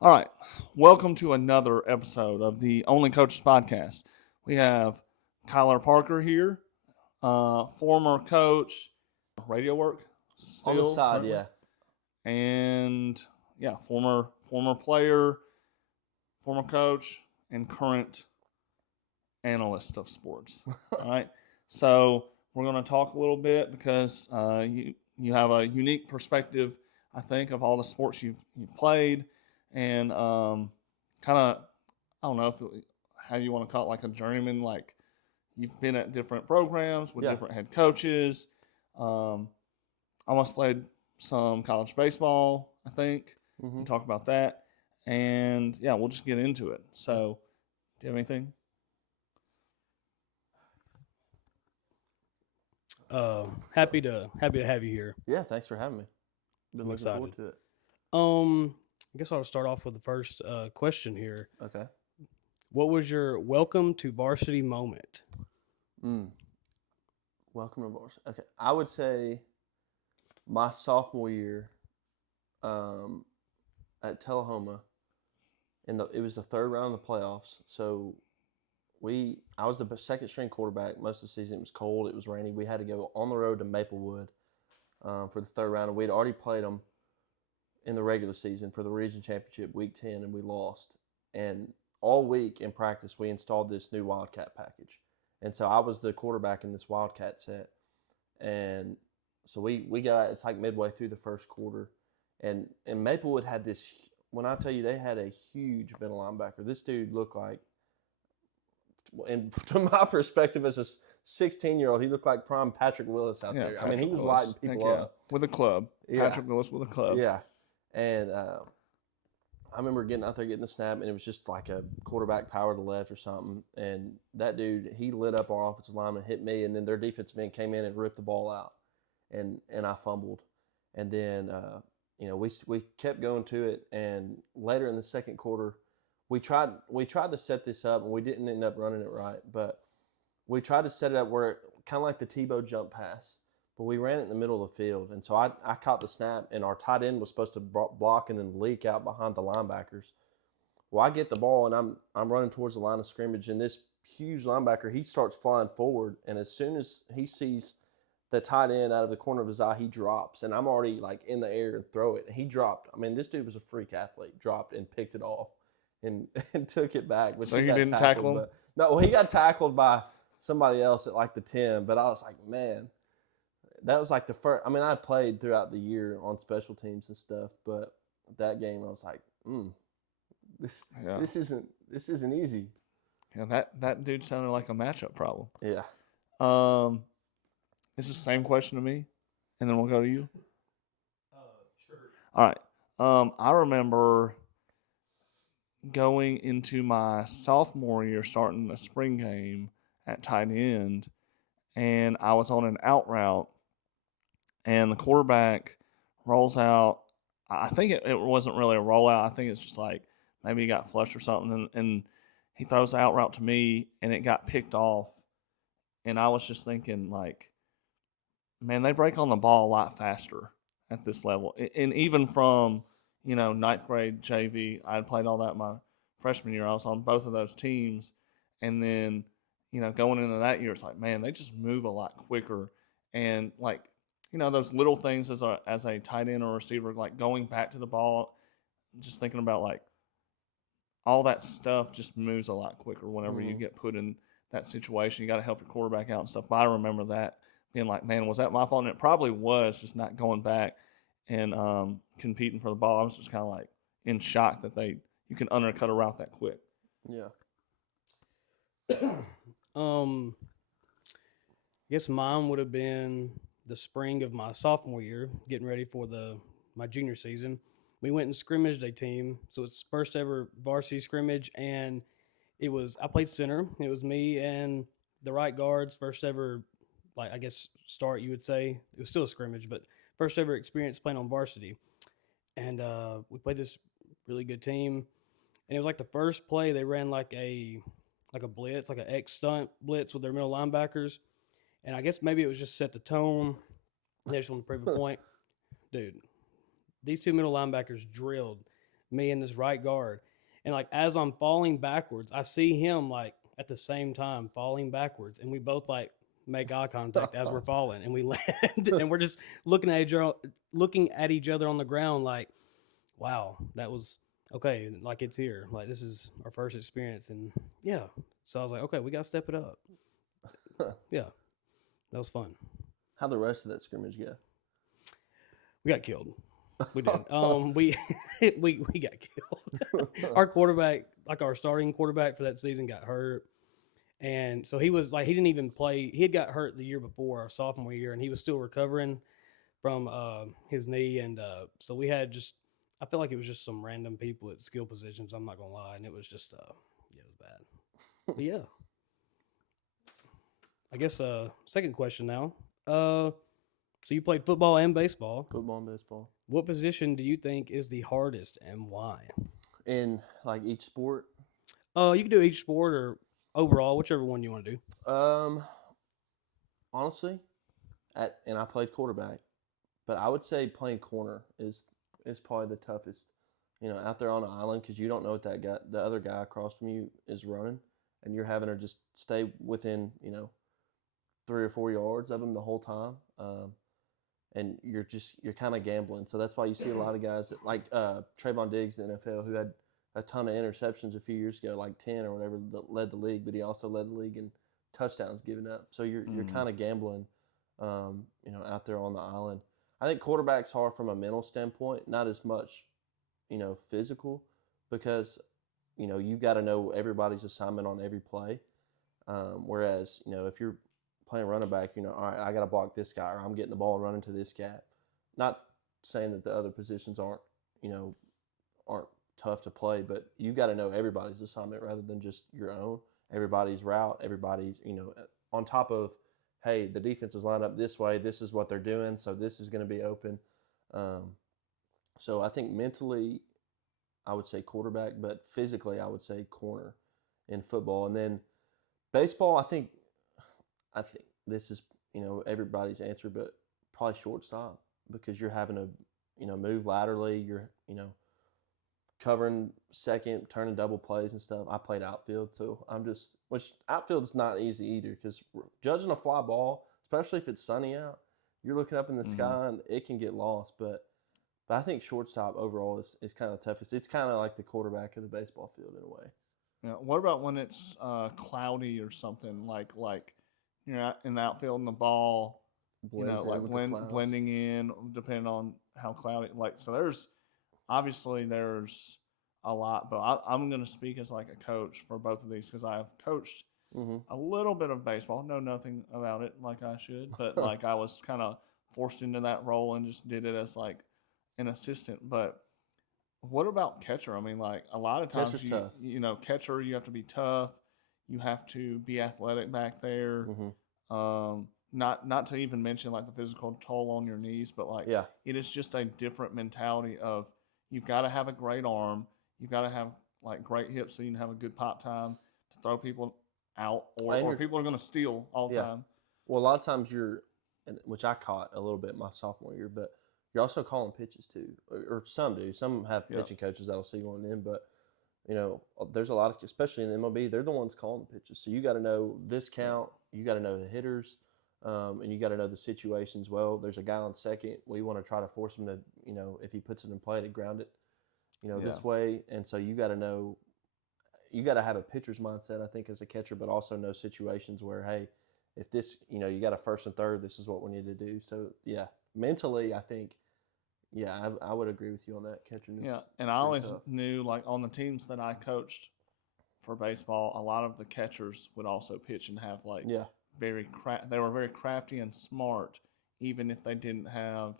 All right. Welcome to another episode of the Only Coaches Podcast. We have Kyler Parker here, former coach, radio work On the still side, currently, yeah. and yeah, former player, former coach, and current analyst of sports. All right. So we're going to talk a little bit because you have a unique perspective, I think, of all the sports you've played, and kind of I don't know how you want to call it, like a journeyman. Like you've been at different programs with Yeah. different head coaches. Um, I almost played some college baseball. I think hmm you talk about that, and yeah, we'll just get into it. Yeah. So, do you have anything? Happy to have you here. Yeah, thanks for having me. Been I'm looking forward excited. to it. I guess I'll start off with the first question here. Okay. What was your welcome to varsity moment? Mm. Welcome to Bars. Okay. I would say my sophomore year um, at Tullahoma, it was the third round of the playoffs. So I was the second string quarterback most of the season. It was cold. It was rainy. We had to go on the road to Maplewood for the third round. And we'd already played them in the regular season for the region championship week 10, and we lost. And all week in practice we installed this new Wildcat package, and so I was the quarterback in this Wildcat set. And so we got, it's like midway through the first quarter, and Maplewood had this, when I tell you, they had a huge middle linebacker. This dude looked like, and from my perspective as a 16-year-old, he looked like prime Patrick Willis out there. I mean, he was lighting people up With a club. Yeah. Patrick Willis with a club. Yeah. And I remember getting out there, getting the snap, and it was just like a quarterback power to the left or something. And that dude, he lit up our offensive lineman, hit me, and then their defensive end came in and ripped the ball out, and I fumbled. And then we kept going to it, and later in the second quarter, we tried to set this up, and we didn't end up running it right, but we tried to set it up where kind of like the Tebow jump pass, but we ran it in the middle of the field. And so I caught the snap, and our tight end was supposed to block and then leak out behind the linebackers. Well, I get the ball, and I'm running towards the line of scrimmage, and this huge linebacker, he starts flying forward, and as soon as he sees the tight end out of the corner of his eye, he drops, and I'm already like in the air and throw it. And he dropped. I mean, this dude was a freak athlete. Dropped and picked it off, and and took it back. But So he you got didn't tackled, tackle him? but no, well, he got tackled by somebody else at like the 10. But I was like, man, that was like the first. I mean, I played throughout the year on special teams and stuff, but that game I was like, this Yeah. this isn't easy. Yeah, that dude sounded like a matchup problem. Yeah. Um, this is the same question to me, and then we'll go to you. Sure. All right. I remember going into my sophomore year, starting the spring game at tight end, and I was on an out route, and the quarterback rolls out. I think it wasn't really a rollout. I think it's just like maybe he got flushed or something, and he throws the out route to me, and it got picked off. And I was just thinking, like, man, they break on the ball a lot faster at this level. And even from, ninth grade JV, I had played all that my freshman year. I was on both of those teams. And then, going into that year, it's like, man, they just move a lot quicker. And, like, those little things as a tight end or receiver, like going back to the ball, just thinking about, like, all that stuff just moves a lot quicker whenever you Mm-hmm. get put in that situation. You got to help your quarterback out and stuff. But I remember that being like, man, was that my fault? And it probably was, just not going back and competing for the ball. I was just kind of like in shock that you can undercut a route that quick. Yeah. I guess mine would have been the spring of my sophomore year, getting ready for my junior season. We went and scrimmaged a team, so it's first ever varsity scrimmage, and I played center. It was me and the right guards, first ever, like I guess start you would say. It was still a scrimmage, but first ever experience playing on varsity, and we played this really good team, and it was like the first play they ran like a blitz, like an X stunt blitz with their middle linebackers. And I guess maybe it was just set the tone. They just want to prove a point. Dude, these two middle linebackers drilled me and this right guard. And like as I'm falling backwards, I see him like at the same time falling backwards, and we both like make eye contact as we're falling, and we land, and we're just looking at each other on the ground, like, wow, that was okay. Like it's here, like this is our first experience, and yeah. So I was like, okay, we got to step it up. Yeah, that was fun. How'd the rest of that scrimmage go? We got killed. We did. We got killed. Our quarterback, like our starting quarterback for that season, got hurt. And so he was like, he didn't even play. He had got hurt the year before, our sophomore year, and he was still recovering from his knee. And so we had just, I feel like it was just some random people at skill positions. I'm not going to lie. And it was just, yeah, it was bad. But yeah. I guess second question now. So you played football and baseball. Football and baseball. What position do you think is the hardest and why? In like each sport? You can do each sport or overall, whichever one you want to do. Honestly, and I played quarterback, but I would say playing corner is probably the toughest. You know, out there on the island, because you don't know what the other guy across from you is running, and you're having to just stay within 3 or 4 yards of him the whole time. And you're kind of gambling. So that's why you see a lot of guys that, like Trayvon Diggs in the NFL, who had a ton of interceptions a few years ago, like 10 or whatever, that led the league, but he also led the league in touchdowns given up. So you're kind of gambling, out there on the island. I think quarterback's hard from a mental standpoint, not as much, physical, because, you got to know everybody's assignment on every play. Whereas, if you're playing running back, all right, I got to block this guy, or I'm getting the ball and running to this gap. Not saying that the other positions aren't tough to play, but you got to know everybody's assignment rather than just your own. Everybody's route, everybody's, on top of, hey, the defense is lined up this way, this is what they're doing, so this is going to be open. So I think mentally, I would say quarterback, but physically, I would say corner in football. And then baseball, I think this is, everybody's answer, but probably shortstop, because you're having to, move laterally. You're, covering second, turning double plays and stuff. I played outfield, so which outfield is not easy either, because judging a fly ball, especially if it's sunny out, you're looking up in the sky and it can get lost. But I think shortstop overall is kind of toughest. It's kind of like the quarterback of the baseball field in a way. Yeah. What about when it's cloudy or something, like you're out in the outfield and the ball, blending in, depending on how cloudy. So there's a lot, but I'm going to speak as like a coach for both of these, because I've coached a little bit of baseball. Know nothing about it like I should, but like I was kind of forced into that role and just did it as like an assistant. But what about catcher? I mean, like a lot of times catcher, you have to be tough. You have to be athletic back there. Not to even mention like the physical toll on your knees, but like it is just a different mentality of, you've got to have a great arm. You've got to have like great hips so you can have a good pop time to throw people out, or people are going to steal all the time. Well, a lot of times which I caught a little bit my sophomore year, but you're also calling pitches too, or some do. Some have pitching coaches that'll see going in, but there's a lot of, especially in the MLB, they're the ones calling the pitches. So you got to know this count. You got to know the hitters, and you got to know the situations. Well, there's a guy on second. We want to try to force him to, if he puts it in play, to ground it, this way. And so you got to know, you got to have a pitcher's mindset, I think, as a catcher, but also know situations where, hey, if this, you got a first and third, this is what we need to do. So yeah, mentally, I think, I would agree with you on that. Catching is and I always knew, like on the teams that I coached for baseball, a lot of the catchers would also pitch and have like they were very crafty and smart, even if they didn't have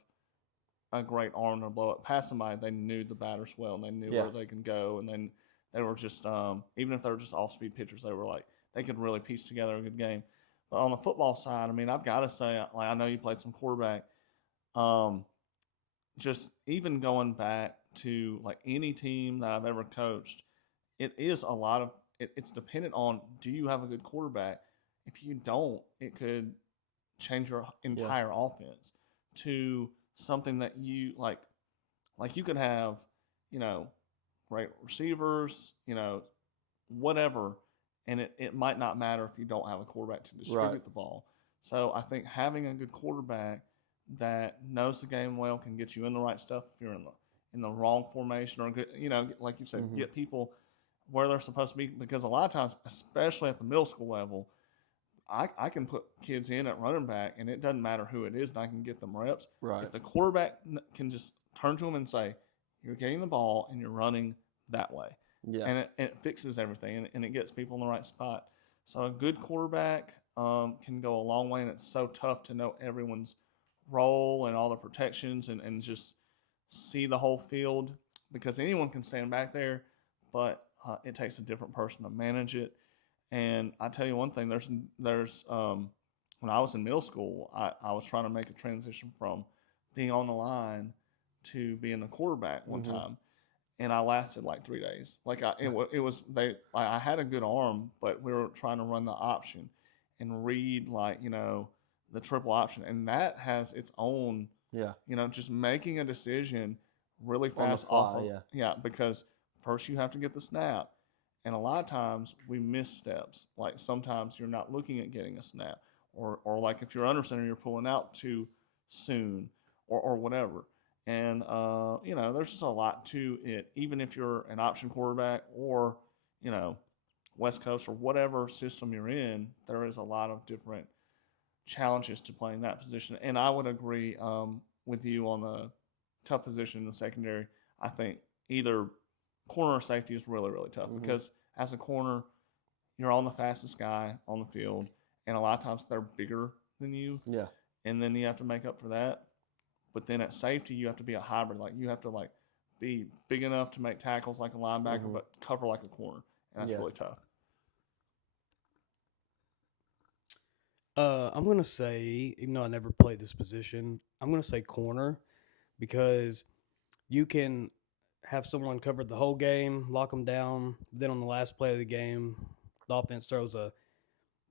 a great arm to blow it past somebody. They knew the batters well, and they knew where they can go. And then they were just, even if they were just off-speed pitchers, they were like, they could really piece together a good game. But on the football side, I mean, I've got to say, like, I know you played some quarterback. Just even going back to like any team that I've ever coached, it is a lot of it's dependent on, do you have a good quarterback? If you don't, it could change your entire offense to something that you like you could have, great receivers, whatever. And it might not matter if you don't have a quarterback to distribute Right. the ball. So I think having a good quarterback that knows the game well can get you in the right stuff if you're in the wrong formation or good, like you said, Mhm. get people where they're supposed to be. Because a lot of times, especially at the middle school level, I can put kids in at running back, and it doesn't matter who it is, and I can get them reps. Right. If the quarterback can just turn to them and say, "You're getting the ball and you're running that way," Yeah. and it fixes everything, and it gets people in the right spot. So a good quarterback can go a long way, and it's so tough to know everyone's role and all the protections and just see the whole field because anyone can stand back there, but it takes a different person to manage it. And I tell you one thing, there's when I was in middle school, I was trying to make a transition from being on the line to being a quarterback one Mhm. time, and I lasted like 3 days. Like it was I had a good arm, but we were trying to run the option and read the triple option, and that has its own Yeah. just making a decision really On the fast off fly, of because first you have to get the snap, and a lot of times we miss steps. Like sometimes you're not looking at getting a snap, or like if you're under center, you're pulling out too soon, or whatever. And there's just a lot to it. Even if you're an option quarterback or West Coast or whatever system you're in, there is a lot of different challenges to playing that position. And I would agree with you on the tough position in the secondary. I think either corner or safety is really, really tough because as a corner, you're on the fastest guy on the field, and a lot of times they're bigger than you, Yeah. and then you have to make up for that. But then at safety, you have to be a hybrid. Like you have to be big enough to make tackles like a linebacker, but cover like a corner, and that's really tough. I'm gonna say, even though I never played this position, I'm gonna say corner because you can have someone cover the whole game, lock them down. Then on the last play of the game, the offense throws a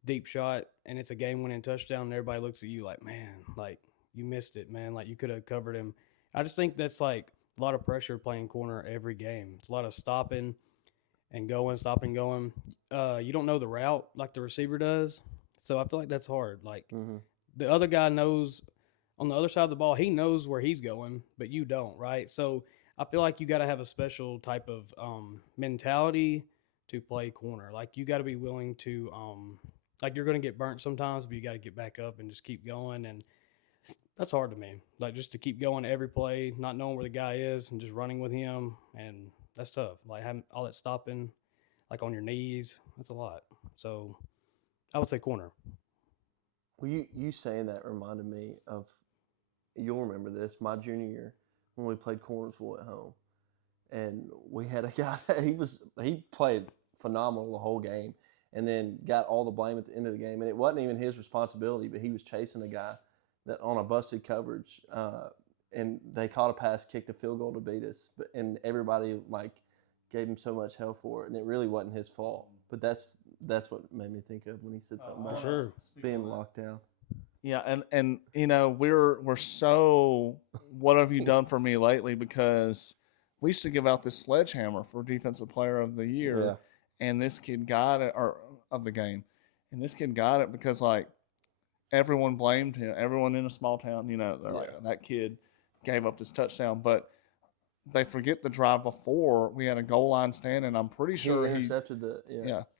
deep shot and it's a game-winning touchdown. And everybody looks at you like, man, like you missed it, man. Like you could have covered him. I just think that's like a lot of pressure playing corner every game. It's a lot of stopping and going, stopping, going. You don't know the route like the receiver does. So I feel like that's hard. Like the other guy knows on the other side of the ball, he knows where he's going, but you don't, right? So I feel like you got to have a special type of mentality to play corner. Like you got to be willing to, like you're going to get burnt sometimes, but you got to get back up and just keep going. And that's hard to me. Like just to keep going every play, not knowing where the guy is and just running with him, and that's tough. Like having all that stopping, like on your knees, that's a lot. So I would say corner. Well, you saying that reminded me of, you'll remember this, my junior year when we played Cornersville at home. And we had a guy that he played phenomenal the whole game and then got all the blame at the end of the game. And it wasn't even his responsibility, but he was chasing a guy that on a busted coverage, and they caught a pass, kicked a field goal to beat us. And everybody gave him so much hell for it, and it really wasn't his fault. But that's what made me think of when he said something about sure. being locked down. Yeah, and we're so what have you done for me lately, because we used to give out this sledgehammer for defensive player of the year, and this kid got it, or of the game, and this kid got it because everyone blamed him. Everyone in a small town, they're like, that kid gave up this touchdown, but they forget the drive before. We had a goal line stand, and I'm pretty sure he intercepted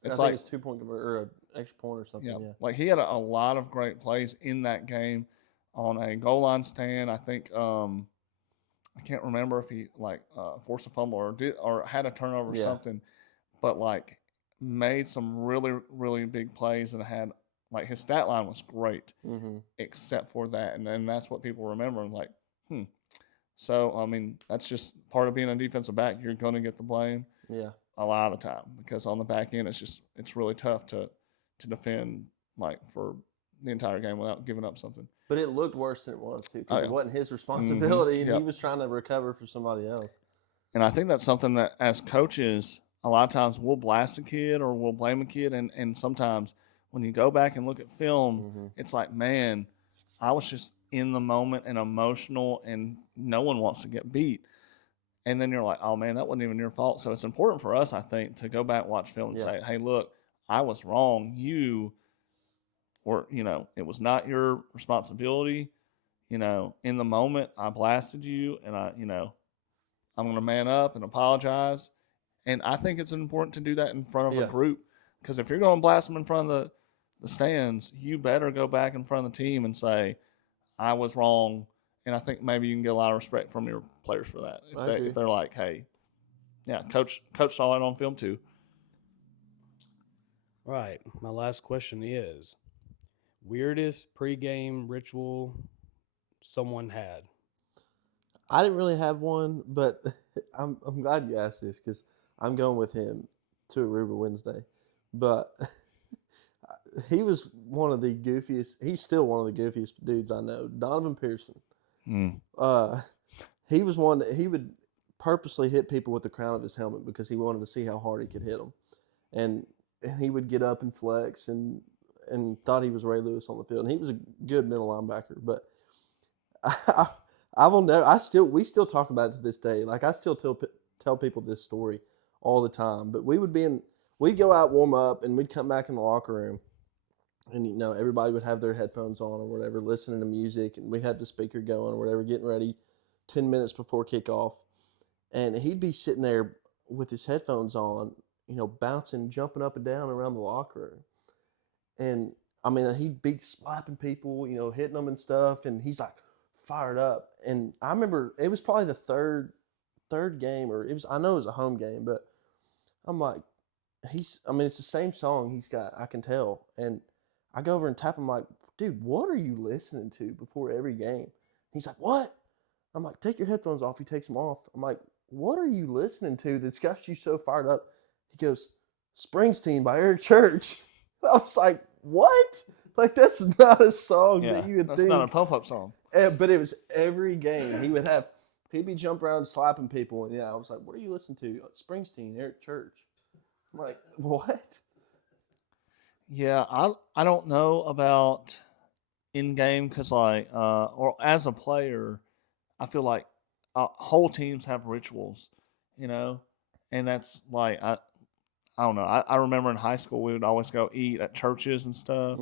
it's I think it's 2-point or an extra point or something. yeah, Yeah. like he had a lot of great plays in that game on a goal line stand. I think I can't remember if he forced a fumble or had a turnover or something, but made some really, really big plays and had his stat line was great, except for that, and then that's what people remember. So I mean, that's just part of being a defensive back. You're going to get the blame, a lot of the time, because on the back end, it's really tough to defend for the entire game without giving up something. But it looked worse than it was too, because it wasn't his responsibility, and he was trying to recover for somebody else. And I think that's something that as coaches, a lot of times we'll blast a kid or we'll blame a kid, and sometimes when you go back and look at film, it's like, man, I was just in the moment and emotional, and no one wants to get beat. and then you're like, oh man, that wasn't even your fault. So it's important for us, I think, to go back, watch film, and Yeah. say, hey, look, I was wrong. It was not your responsibility. In the moment, I blasted you, and I'm going to man up and apologize. And I think it's important to do that in front of Yeah. a group, because if you're going to blast them in front of the stands, you better go back in front of the team and say, I was wrong. And I think maybe you can get a lot of respect from your players for that. If they're like, hey, yeah, coach saw it on film too. Right. My last question is weirdest pregame ritual someone had. I didn't really have one, but I'm glad you asked this because I'm going with him to Aruba Wednesday. But he was one of the goofiest. He's still one of the goofiest dudes I know. Donovan Pearson. He was one that he would purposely hit people with the crown of his helmet because he wanted to see how hard he could hit them, and he would get up and flex and thought he was Ray Lewis on the field. And he was a good middle linebacker, but I will never. We still talk about it to this day. Like I still tell people this story all the time. But we'd go out, warm up, and we'd come back in the locker room, and everybody would have their headphones on or whatever, listening to music, and we had the speaker going or whatever, getting ready 10 minutes before kickoff, and he'd be sitting there with his headphones on, bouncing, jumping up and down around the locker room, and I mean he'd be slapping people, hitting them and stuff, and he's like fired up. And I remember it was probably the third game, or I know it was a home game, but I'm like, it's the same song he's got, I can tell. And I go over and tap him like, dude, what are you listening to before every game? He's like, what? I'm like, take your headphones off. He takes them off. I'm like, what are you listening to that's got you so fired up? He goes, Springsteen by Eric Church. I was like, what? Like, that's not a song that you would think. That's not a pump-up song. But it was every game. He'd be jumping around slapping people. And I was like, what are you listening to? Springsteen, Eric Church. I'm like, what? Yeah, I don't know about in-game because, or as a player, I feel like whole teams have rituals, and that's like, I don't know. I remember in high school we would always go eat at churches and stuff,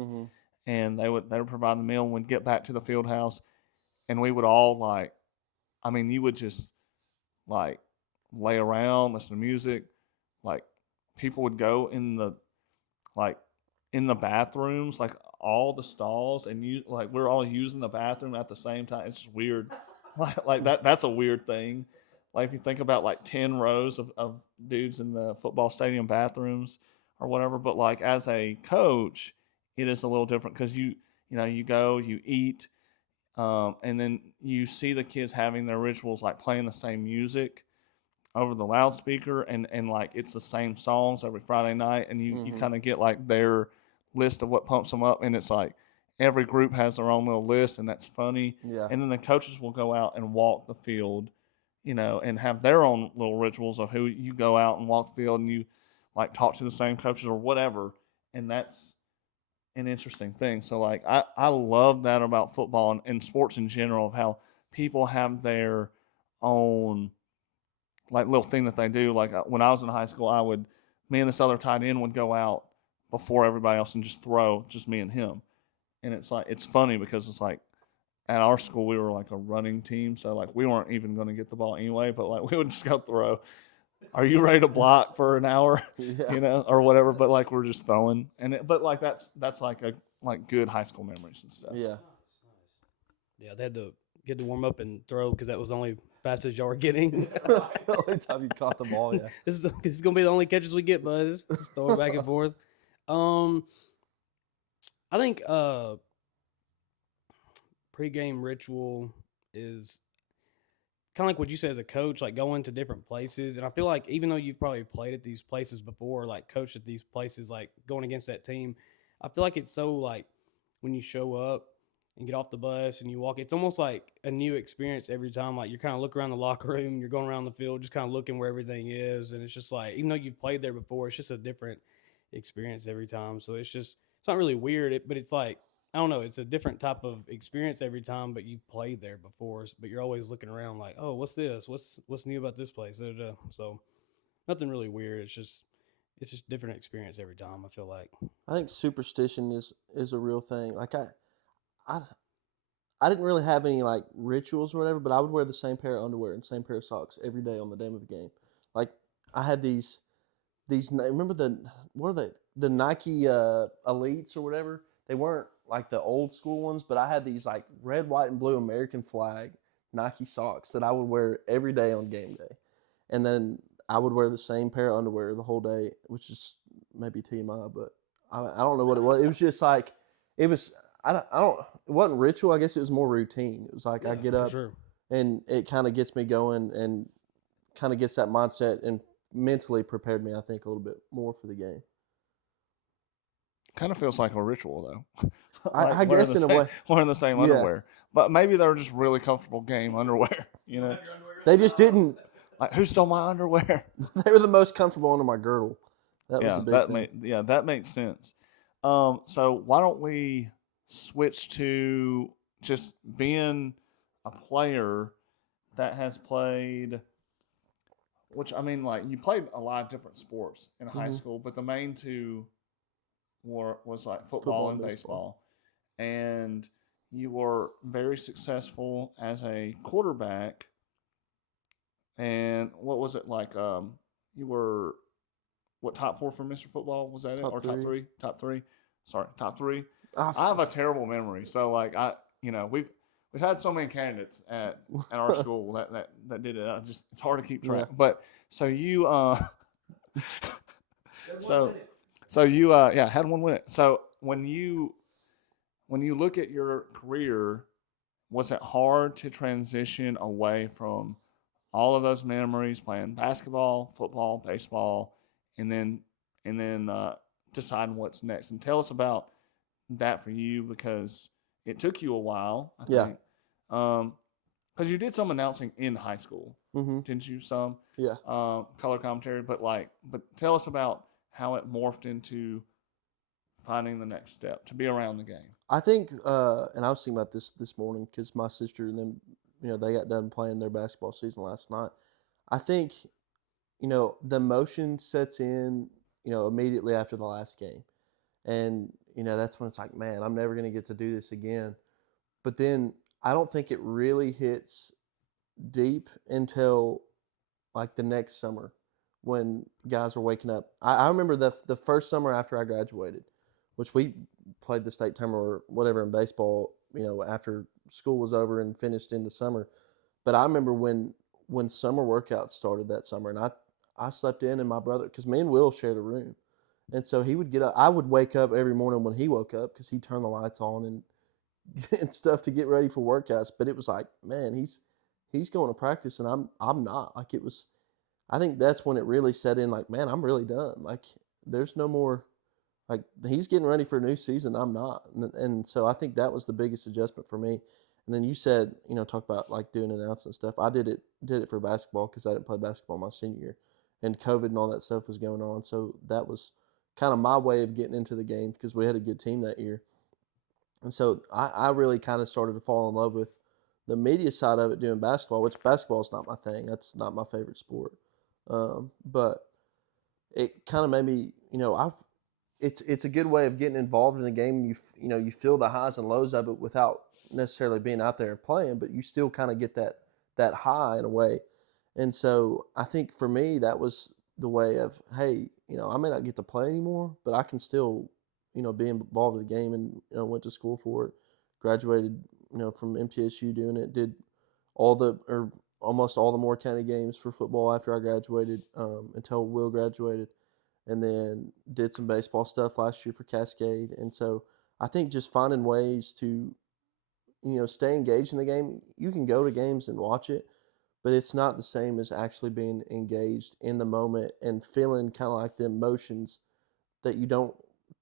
and they would provide the meal, and we'd get back to the field house, and we would all you would just lay around, listen to music, people would go in the bathrooms, all the stalls, and we're all using the bathroom at the same time. It's just weird. That's a weird thing. If you think about 10 rows of dudes in the football stadium bathrooms or whatever, but as a coach, it is a little different because you go, you eat, and then you see the kids having their rituals, playing the same music over the loudspeaker, and it's the same songs every Friday night, and you kind of get their list of what pumps them up, and it's every group has their own little list, and that's funny. Yeah. And then the coaches will go out and walk the field, and have their own little rituals of who you go out and walk the field, and you talk to the same coaches or whatever, and that's an interesting thing. So I love that about football and sports in general, of how people have their own little thing that they do. When I was in high school, me and this other tight end would go out before everybody else and just throw, just me and him. And it's funny because it's at our school we were a running team, so we weren't even going to get the ball anyway, but we would just go throw. Are you ready to block for an hour? Yeah. Or whatever, but we're just throwing. But that's good high school memories and stuff. Yeah. Yeah, they had to get to warm up and throw because that was the only fastest y'all were getting. The only time you caught the ball, yeah. This is gonna be the only catches we get, bud. Just throw it back and forth. I think pregame ritual is kind of like what you said as a coach, going to different places. And I feel like even though you've probably played at these places before, coached at these places, going against that team, I feel like it's so when you show up and get off the bus and you walk, it's almost like a new experience every time. You're kind of looking around the locker room, you're going around the field, just kind of looking where everything is. And it's just even though you've played there before, it's just a different experience every time. So it's not really weird, but it's I don't know. It's a different type of experience every time, but you played there before. But you're always looking around like, oh, what's this? What's new about this place? Da, da, da. So nothing really weird. It's just different experience every time. I feel like. I think superstition is a real thing. Like I I didn't really have any like rituals or whatever, but I would wear the same pair of underwear and same pair of socks every day on the day of a game. Like I had remember what are they, the Nike Elites or whatever. They weren't like the old school ones, but I had these like red, white, and blue American flag Nike socks that I would wear every day on game day, and then I would wear the same pair of underwear the whole day, which is maybe TMI, but I don't know what it was. It was just like it was. I don't. It wasn't ritual. I guess it was more routine. It was like I get for up sure. and it kind of gets me going and kind of gets that mindset and mentally prepared me, I think, a little bit more for the game. Kind of feels like a ritual though. I wearing guess the in a same- way. wearing the same Yeah. underwear, but maybe they're just really comfortable game underwear. You know, They just didn't. like who stole my underwear? They were the most comfortable under my girdle. That was Yeah, a big thing. that makes sense. So why don't we switch to just being a player that has played, which I mean, like you played a lot of different sports in high Mhm. school, but the main two was like football, Football and and baseball, and you were very successful as a quarterback. And what was it like? You were what, top four for Mr. Football? Was that it, Top or top three. three? Top three. Sorry, top three. I I have a terrible memory, so like we've had so many candidates at our school that did it. It's hard to keep track. Yeah. But so you so you had one win. So when you look at your career, was it hard to transition away from all of those memories playing basketball, football, baseball, and then deciding what's next? And tell us about that for you, because it took you a while, I Yeah. think. Because you did some announcing in high school, Mm-hmm. didn't you? Some Yeah. color commentary, but tell us about how it morphed into finding the next step to be around the game. I think, and I was thinking about this morning because my sister and them, they got done playing their basketball season last night. I think, the emotion sets in, immediately after the last game. And, that's when it's like, man, I'm never going to get to do this again. But then I don't think it really hits deep until like the next summer when guys are waking up. I remember the first summer after I graduated, which we played the state tournament or whatever in baseball, after school was over and finished in the summer. But I remember when summer workouts started that summer, and I slept in, and my brother, because me and Will shared a room, and so he would get up. I would wake up every morning when he woke up because he'd turn the lights on and stuff to get ready for workouts. But it was like, man, he's going to practice, and I'm not. Like, it was. I think that's when it really set in. Like, man, I'm really done. Like, there's no more. Like, he's getting ready for a new season. I'm not, and so I think that was the biggest adjustment for me. And then you said, talk about like doing announcing and stuff. I did it for basketball because I didn't play basketball my senior year, and COVID and all that stuff was going on. So that was kind of my way of getting into the game because we had a good team that year. And so I really kind of started to fall in love with the media side of it, doing basketball, which basketball is not my thing. That's not my favorite sport. But it kind of made me, it's a good way of getting involved in the game. And you feel the highs and lows of it without necessarily being out there and playing, but you still kind of get that high in a way. And so I think for me, that was the way of, hey, I may not get to play anymore, but I can still, be involved in the game. And went to school for it, graduated, from MTSU doing it, did almost all the Moore County games for football after I graduated, until Will graduated, and then did some baseball stuff last year for Cascade. And so I think just finding ways to, stay engaged in the game. You can go to games and watch it, but it's not the same as actually being engaged in the moment and feeling kind of like the emotions that you don't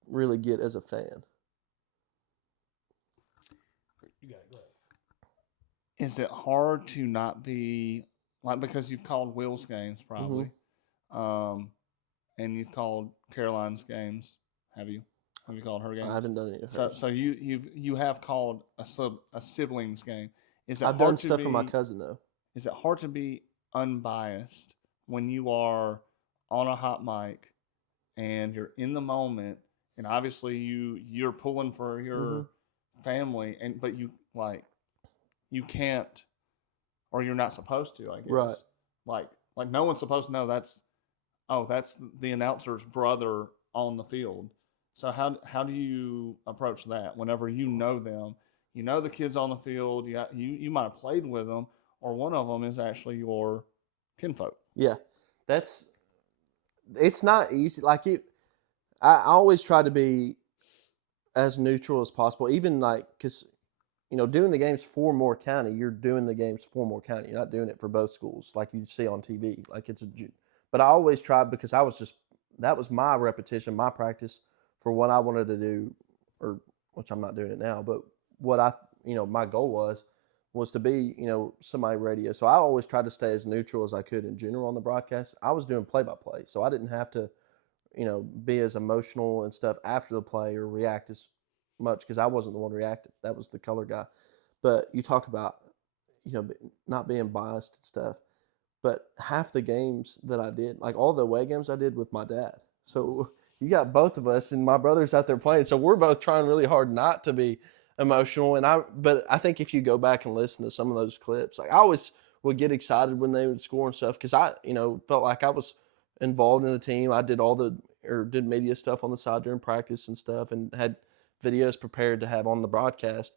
really get as a fan. You got it. Go ahead. Is it hard to not be like, because you've called Will's games probably, and you've called Caroline's games, have you? Have you called her games? I haven't done any of So hers. so you have called a siblings game. Is it I've hard done to stuff be, for my cousin though. Is it hard to be unbiased when you are on a hot mic and you're in the moment, and obviously you're pulling for your family, but you can't, or you're not supposed to, I guess. Right. Like no one's supposed to know that's the announcer's brother on the field. So how do you approach that whenever you know them? You know the kids on the field. You might have played with them, or one of them is actually your kinfolk. Yeah, it's not easy. Like I always try to be as neutral as possible, even like because doing the games for Moore County, you're doing the games for Moore County. You're not doing it for both schools like you see on TV. Like but I always tried because that was my repetition, my practice for what I wanted to do, or which I'm not doing it now, but what my goal was to be, somebody radio. So I always tried to stay as neutral as I could in general on the broadcast. I was doing play-by-play, so I didn't have to, be as emotional and stuff after the play or react as much because I wasn't the one reacting. That was the color guy. But you talk about, not being biased and stuff. But half the games that I did, like all the away games I did with my dad. So you got both of us and my brother's out there playing. So we're both trying really hard not to be emotional. But I think if you go back and listen to some of those clips, like I always would get excited when they would score and stuff because I, felt like I was involved in the team. I did did media stuff on the side during practice and stuff and had videos prepared to have on the broadcast.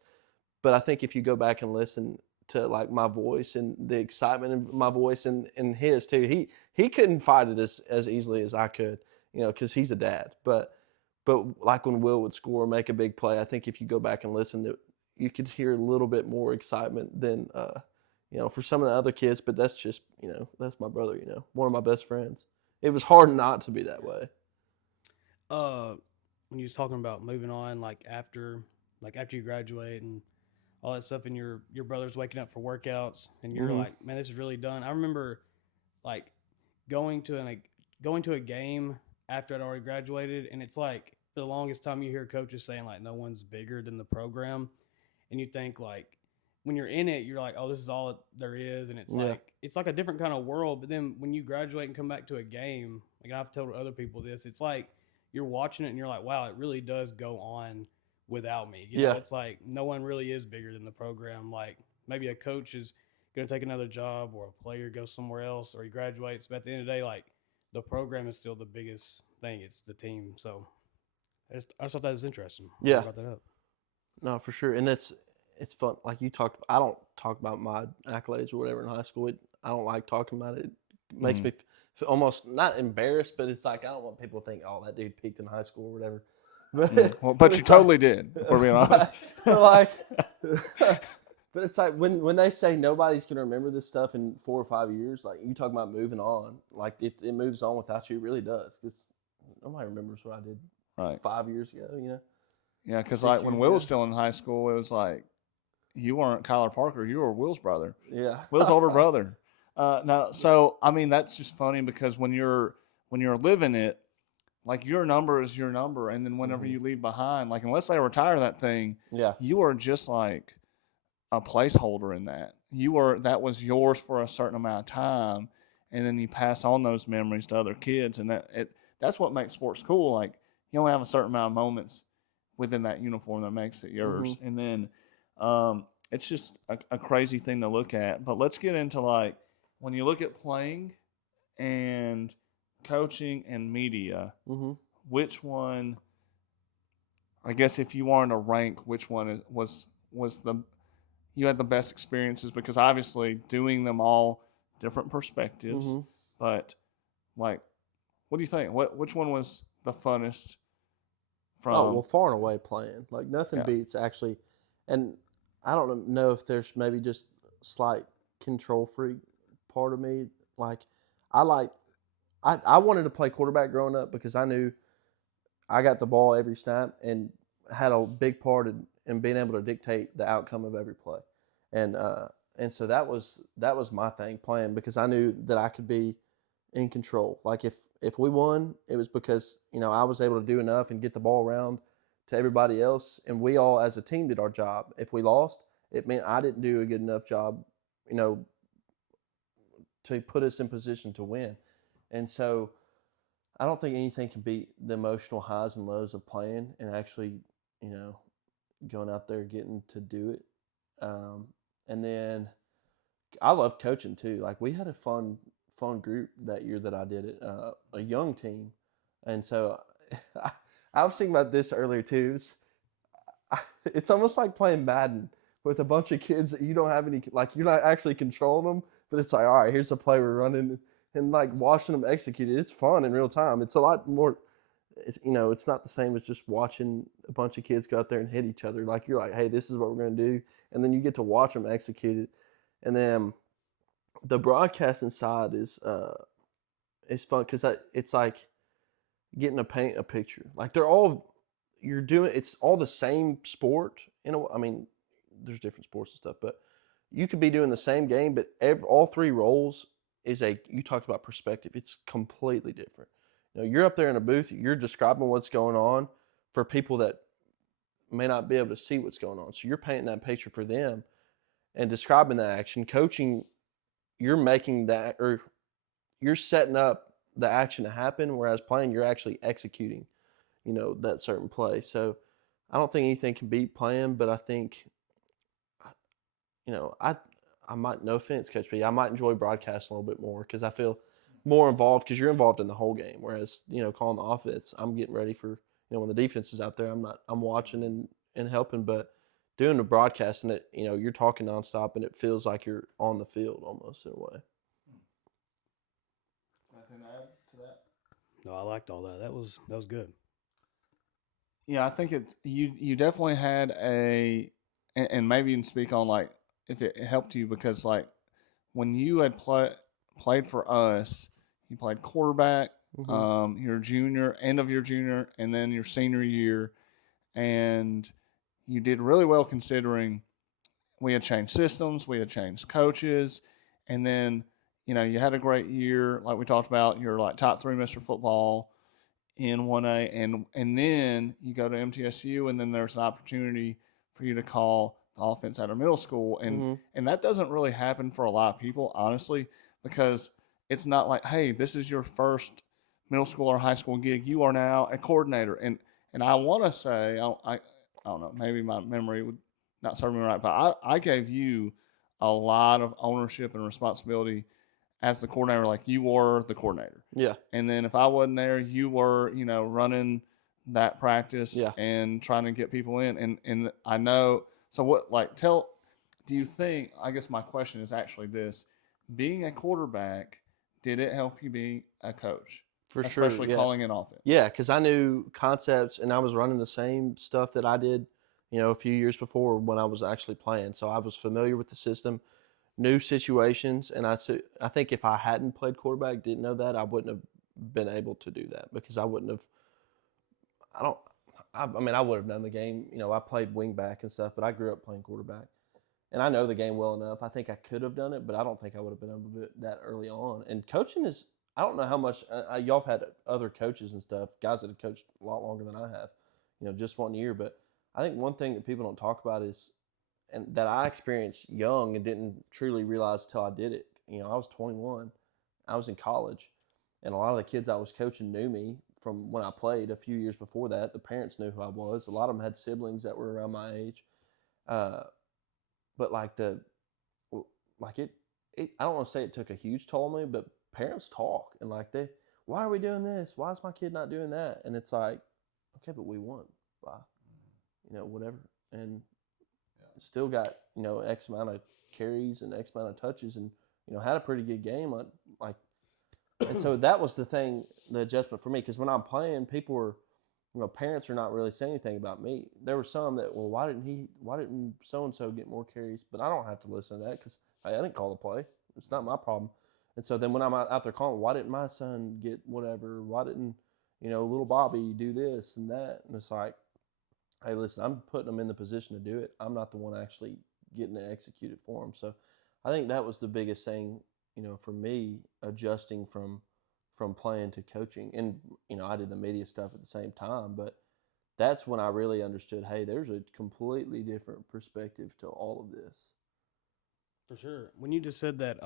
But I think if you go back and listen to like my voice and the excitement in my voice and his too, he couldn't fight it as easily as I could, because he's a dad. But like when Will would score or make a big play, I think if you go back and listen, you could hear a little bit more excitement than for some of the other kids. But that's just that's my brother, one of my best friends. It was hard not to be that way. When you was talking about moving on, like after you graduate and all that stuff, and your brother's waking up for workouts, and you're like, man, this is really done. I remember like going to a game after I'd already graduated, and it's like for the longest time you hear coaches saying like no one's bigger than the program, and you think like when you're in it, you're like, oh, this is all there is, and it's like a different kind of world. But then when you graduate and come back to a game, like I've told other people this, it's like you're watching it and you're like, wow, it really does go on without me. You know, it's like no one really is bigger than the program. Like maybe a coach is going to take another job or a player goes somewhere else or he graduates. But at the end of the day, like the program is still the biggest thing. It's the team. So I just thought that was interesting. Yeah. I brought that up. No, for sure. And it's fun. Like you talked, I don't talk about my accolades or whatever in high school. I don't like talking about it. It makes me feel almost not embarrassed, but it's like I don't want people to think, oh, that dude peaked in high school or whatever. But you totally did, if we're being honest. But it's like when they say nobody's going to remember this stuff in 4 or 5 years, like you talk about moving on, like it moves on without you. It really does because nobody remembers what I did 5 years ago, Yeah, because like when Will was still in high school, it was like you weren't Kyler Parker, you were Will's brother. Yeah. Will's older brother. Now, so I mean that's just funny because when you're living it, like your number is your number, and then whenever you leave behind, like unless they retire that thing, you are just like a placeholder in that. That was yours for a certain amount of time, and then you pass on those memories to other kids, and that's what makes sports cool. Like you only have a certain amount of moments within that uniform that makes it yours, and then it's just a crazy thing to look at. But let's get into like when you look at playing and coaching and media, which one, I guess if you wanted to rank which one was you had the best experiences, because obviously doing them all different perspectives, but like what do you think, which one was the funnest from far and away playing, like nothing beats actually. And I don't know if there's maybe just slight control freak part of me, like I wanted to play quarterback growing up because I knew I got the ball every snap and had a big part in being able to dictate the outcome of every play. And so that was my thing, playing, because I knew that I could be in control. Like if we won, it was because, I was able to do enough and get the ball around to everybody else, and we all as a team did our job. If we lost, it meant I didn't do a good enough job, you know, to put us in position to win. And so I don't think anything can beat the emotional highs and lows of playing and actually, you know, going out there getting to do it. And then I love coaching too. Like we had a fun group that year that I did it, a young team. And so I was thinking about this earlier too. It's almost like playing Madden with a bunch of kids that you don't have any, like you're not actually controlling them, but it's like, all right, here's a play we're running, and like watching them execute it. It's fun in real time. It's a lot more, it's not the same as just watching a bunch of kids go out there and hit each other. Like you're like, hey, this is what we're going to do. And then you get to watch them execute it. And then the broadcasting side is fun because it's like getting to paint a picture. Like it's all the same sport. I mean, there's different sports and stuff, but you could be doing the same game, but all three roles you talked about perspective. It's completely different. You're up there in a booth, you're describing what's going on for people that may not be able to see what's going on. So you're painting that picture for them and describing that action. Coaching, you're making that, or you're setting up the action to happen, whereas playing, you're actually executing, that certain play. So I don't think anything can beat playing, but I think, I might, no offense, Coach B, I might enjoy broadcasting a little bit more because I feel more involved because you're involved in the whole game. Whereas, calling the offense, I'm getting ready for, when the defense is out there, I'm watching and helping, but doing the broadcasting it, you're talking nonstop and it feels like you're on the field almost in a way. Anything to add to that? No, I liked all that. That was good. Yeah, I think you definitely had and maybe you can speak on like if it helped you because like when you had played for us, you played quarterback, your end of your junior, and then your senior year, and you did really well considering we had changed systems, we had changed coaches, and then you had a great year like we talked about. You're like top 3 Mr. Football in 1A, and then you go to MTSU, and then there's an opportunity for you to call the offense out of middle school, and that doesn't really happen for a lot of people, honestly, because it's not like, hey, this is your first middle school or high school gig. You are now a coordinator, and I want to say, I don't know, maybe my memory would not serve me right, but I gave you a lot of ownership and responsibility as the coordinator, like you were the coordinator. Yeah. And then if I wasn't there, you were, running that practice and trying to get people in. And I know, so what, like, do you think, I guess my question is actually this, being a quarterback, did it help you be a coach? For sure. Especially calling an offense. Yeah, because I knew concepts and I was running the same stuff that I did, a few years before when I was actually playing. So I was familiar with the system, new situations, and I think if I hadn't played quarterback, didn't know that, I wouldn't have been able to do that because I wouldn't have. I mean, I would have done the game. I played wing back and stuff, but I grew up playing quarterback, and I know the game well enough. I think I could have done it, but I don't think I would have been able to do it that early on. And coaching is, I don't know how much y'all have had other coaches and stuff, guys that have coached a lot longer than I have, just 1 year. But I think one thing that people don't talk about is, and that I experienced young and didn't truly realize till I did it. I was 21, I was in college, and a lot of the kids I was coaching knew me from when I played a few years before that. The parents knew who I was. A lot of them had siblings that were around my age. But like it, I don't want to say it took a huge toll on me, but parents talk and like why are we doing this? Why is my kid not doing that? And it's like, okay, but we won by, whatever. And still got, X amount of carries and X amount of touches and, had a pretty good game. And so that was the adjustment for me. Because when I'm playing, people were, parents are not really saying anything about me. There were some that, well, why didn't so-and-so get more carries? But I don't have to listen to that because I didn't call the play. It's not my problem. And so then when I'm out there calling, why didn't my son get whatever? Why didn't, little Bobby do this and that? And it's like, hey, listen, I'm putting them in the position to do it. I'm not the one actually getting to execute it for them. So I think that was the biggest thing, for me, adjusting from playing to coaching. And, I did the media stuff at the same time, but that's when I really understood, hey, there's a completely different perspective to all of this. For sure. When you just said that,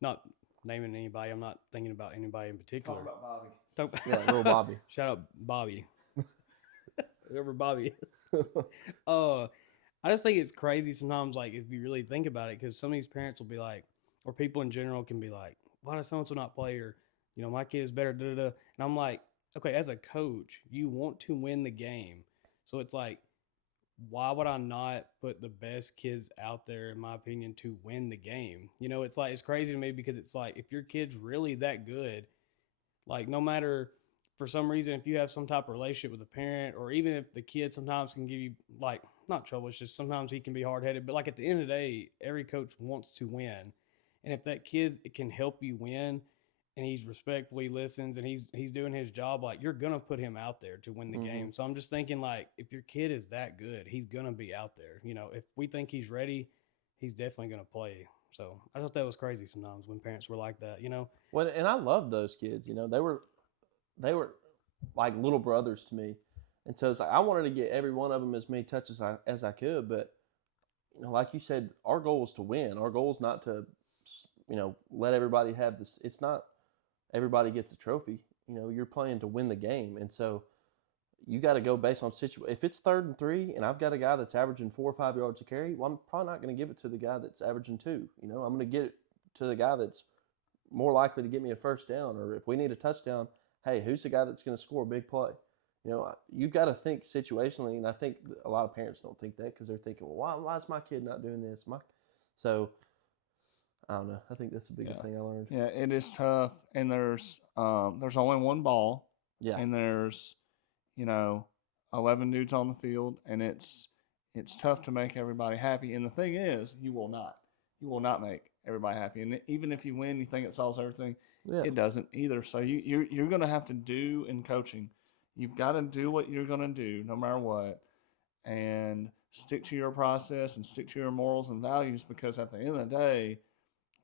not naming anybody, I'm not thinking about anybody in particular. Bobby. Yeah, little Bobby. Shout out Bobby. Whoever Bobby is. I just think it's crazy sometimes, like, if you really think about it, because some of these parents will be like, or people in general can be like, why does so-and-so not play? Or, my kid is better, da da da. And I'm like, okay, as a coach, you want to win the game. So it's like, why would I not put the best kids out there, in my opinion, to win the game? It's like, it's crazy to me because it's like, if your kid's really that good, like, no matter, for some reason, if you have some type of relationship with a parent, or even if the kid sometimes can give you, like, not trouble, it's just sometimes he can be hard-headed, but like at the end of the day, every coach wants to win. And if that kid can help you win, and he's respectfully listens, and he's doing his job, like, you're gonna put him out there to win the game. So I'm just thinking, like, if your kid is that good, he's gonna be out there. If we think he's ready, he's definitely gonna play. So I thought that was crazy sometimes when parents were like that. Well, and I loved those kids. They were like little brothers to me, and so it's like I wanted to get every one of them as many touches as I could. But like you said, our goal is to win. Our goal is not to let everybody have this. It's not everybody gets a trophy. You're playing to win the game, and so you got to go based on situation. If it's 3rd and 3, and I've got a guy that's averaging 4 or 5 yards a carry, well, I'm probably not going to give it to the guy that's averaging 2. I'm going to get it to the guy that's more likely to get me a first down, or if we need a touchdown, hey, who's the guy that's going to score a big play? You've got to think situationally, and I think a lot of parents don't think that because they're thinking, well, why is my kid not doing this? So I don't know. I think that's the biggest thing I learned. Yeah, it is tough, and there's only one ball, Yeah, and there's 11 dudes on the field, and it's tough to make everybody happy. And the thing is, you will not make everybody happy. And even if you win, you think it solves everything. yeah. It doesn't either. So you're going to have to do in coaching. You've got to do what you're going to do, no matter what, and stick to your process and stick to your morals and values. Because at the end of the day,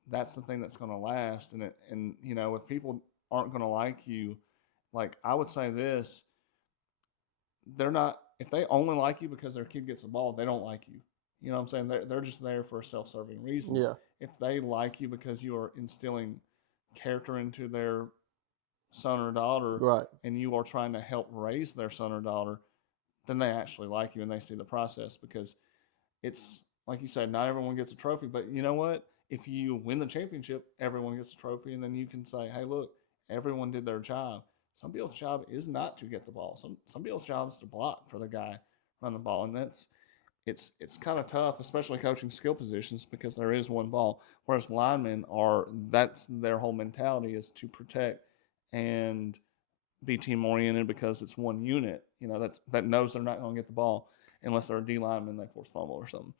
that's the thing that's going to last. And if people aren't going to like you, like I would say this, they're not. If they only like you because their kid gets the ball, they don't like you. You know what I'm saying? They're just there for a self-serving reason. Yeah. If they like you because you are instilling character into their son or daughter, Right. and you are trying to help raise their son or daughter, then they actually like you and they see the process. Because it's like you said, not everyone gets a trophy, but you know what? If you win the championship, everyone gets a trophy, and then you can say, hey, look, everyone did their job. Some people's job is not to get the ball. Some people's job is to block for the guy run the ball, and it's kind of tough, especially coaching skill positions, because there is one ball. Whereas linemen that's their whole mentality is to protect and be team oriented because it's one unit. That knows they're not going to get the ball unless they're a D lineman, they force fumble or something.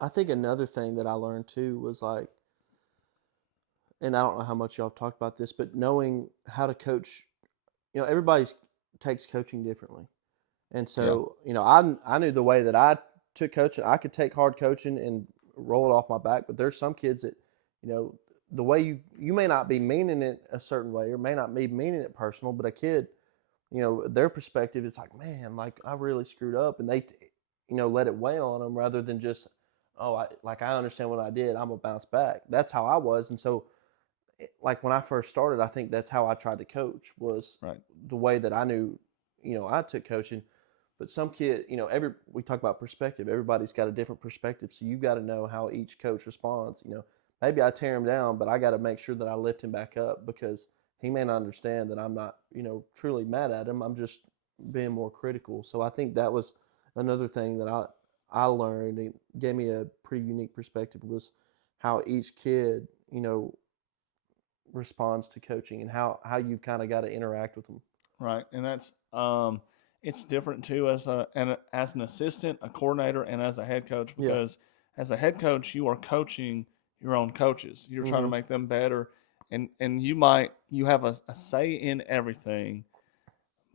I think another thing that I learned too was like, and I don't know how much y'all have talked about this, but knowing how to coach, everybody takes coaching differently. And so, I knew the way that I took coaching, I could take hard coaching and roll it off my back, but there's some kids that, the way you may not be meaning it a certain way or may not be meaning it personal, but a kid, their perspective, it's like, man, like I really screwed up, and they, let it weigh on them rather than just, I understand what I did, I'm gonna bounce back. That's how I was. And so, like when I first started, I think that's how I tried to coach, was Right. the way that I knew, I took coaching. But some kid, we talk about perspective. Everybody's got a different perspective, so you got to know how each coach responds. Maybe I tear him down, but I got to make sure that I lift him back up, because he may not understand that I'm not, truly mad at him. I'm just being more critical. So I think that was another thing that I learned and gave me a pretty unique perspective, was how each kid, responds to coaching, and how you've kind of got to interact with them. Right, and that's it's different too as an assistant, a coordinator, and as a head coach, because as a head coach, you are coaching your own coaches. You're trying to make them better, and you have a say in everything,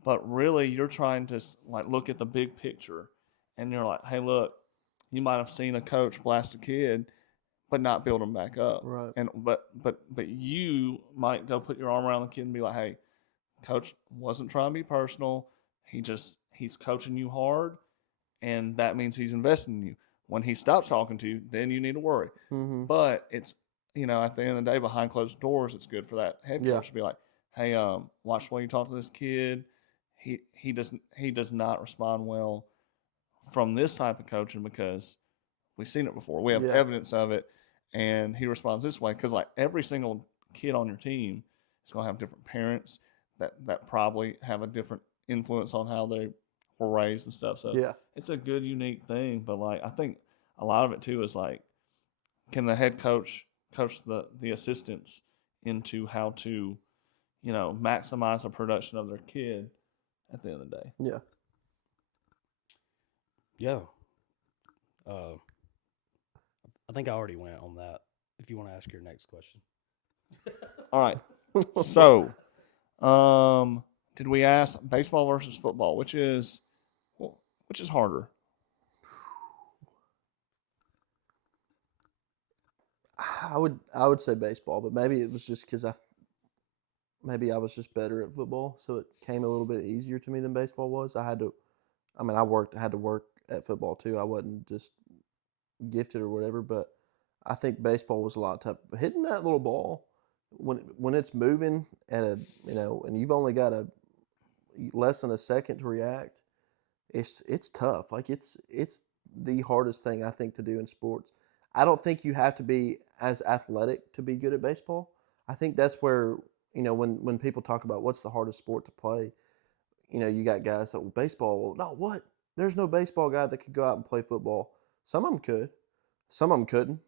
but really you're trying to like look at the big picture, and you're like, hey, look, you might have seen a coach blast a kid, but not build them back up, Right. and but you might go put your arm around the kid and be like, hey, coach wasn't trying to be personal. He he's coaching you hard, and that means he's investing in you. When he stops talking to you, then you need to worry. Mm-hmm. But it's, at the end of the day, behind closed doors, it's good for that head coach to be like, hey, watch the way you talk to this kid. He does not respond well from this type of coaching because we've seen it before. We have evidence of it, and he responds this way because like every single kid on your team is going to have different parents that probably have a different influence on how they were raised and stuff. So it's a good, unique thing. But like I think a lot of it too is like, can the head coach the assistants into how to, maximize the production of their kid at the end of the day? Yeah. Yeah. I think I already went on that. If you want to ask your next question. All right. So, did we ask baseball versus football, which is harder? I would say baseball, but maybe it was just because maybe I was just better at football, so it came a little bit easier to me than baseball was. I had to work at football too. I wasn't just gifted or whatever, but I think baseball was a lot tough. Hitting that little ball when it's moving at a and you've only got less than a second to react, it's tough. Like it's the hardest thing I think to do in sports. I don't think you have to be as athletic to be good at baseball. I think that's where, when people talk about what's the hardest sport to play, you got guys that, well, baseball, well, no, what? There's no baseball guy that could go out and play football. Some of them could. Some of them couldn't,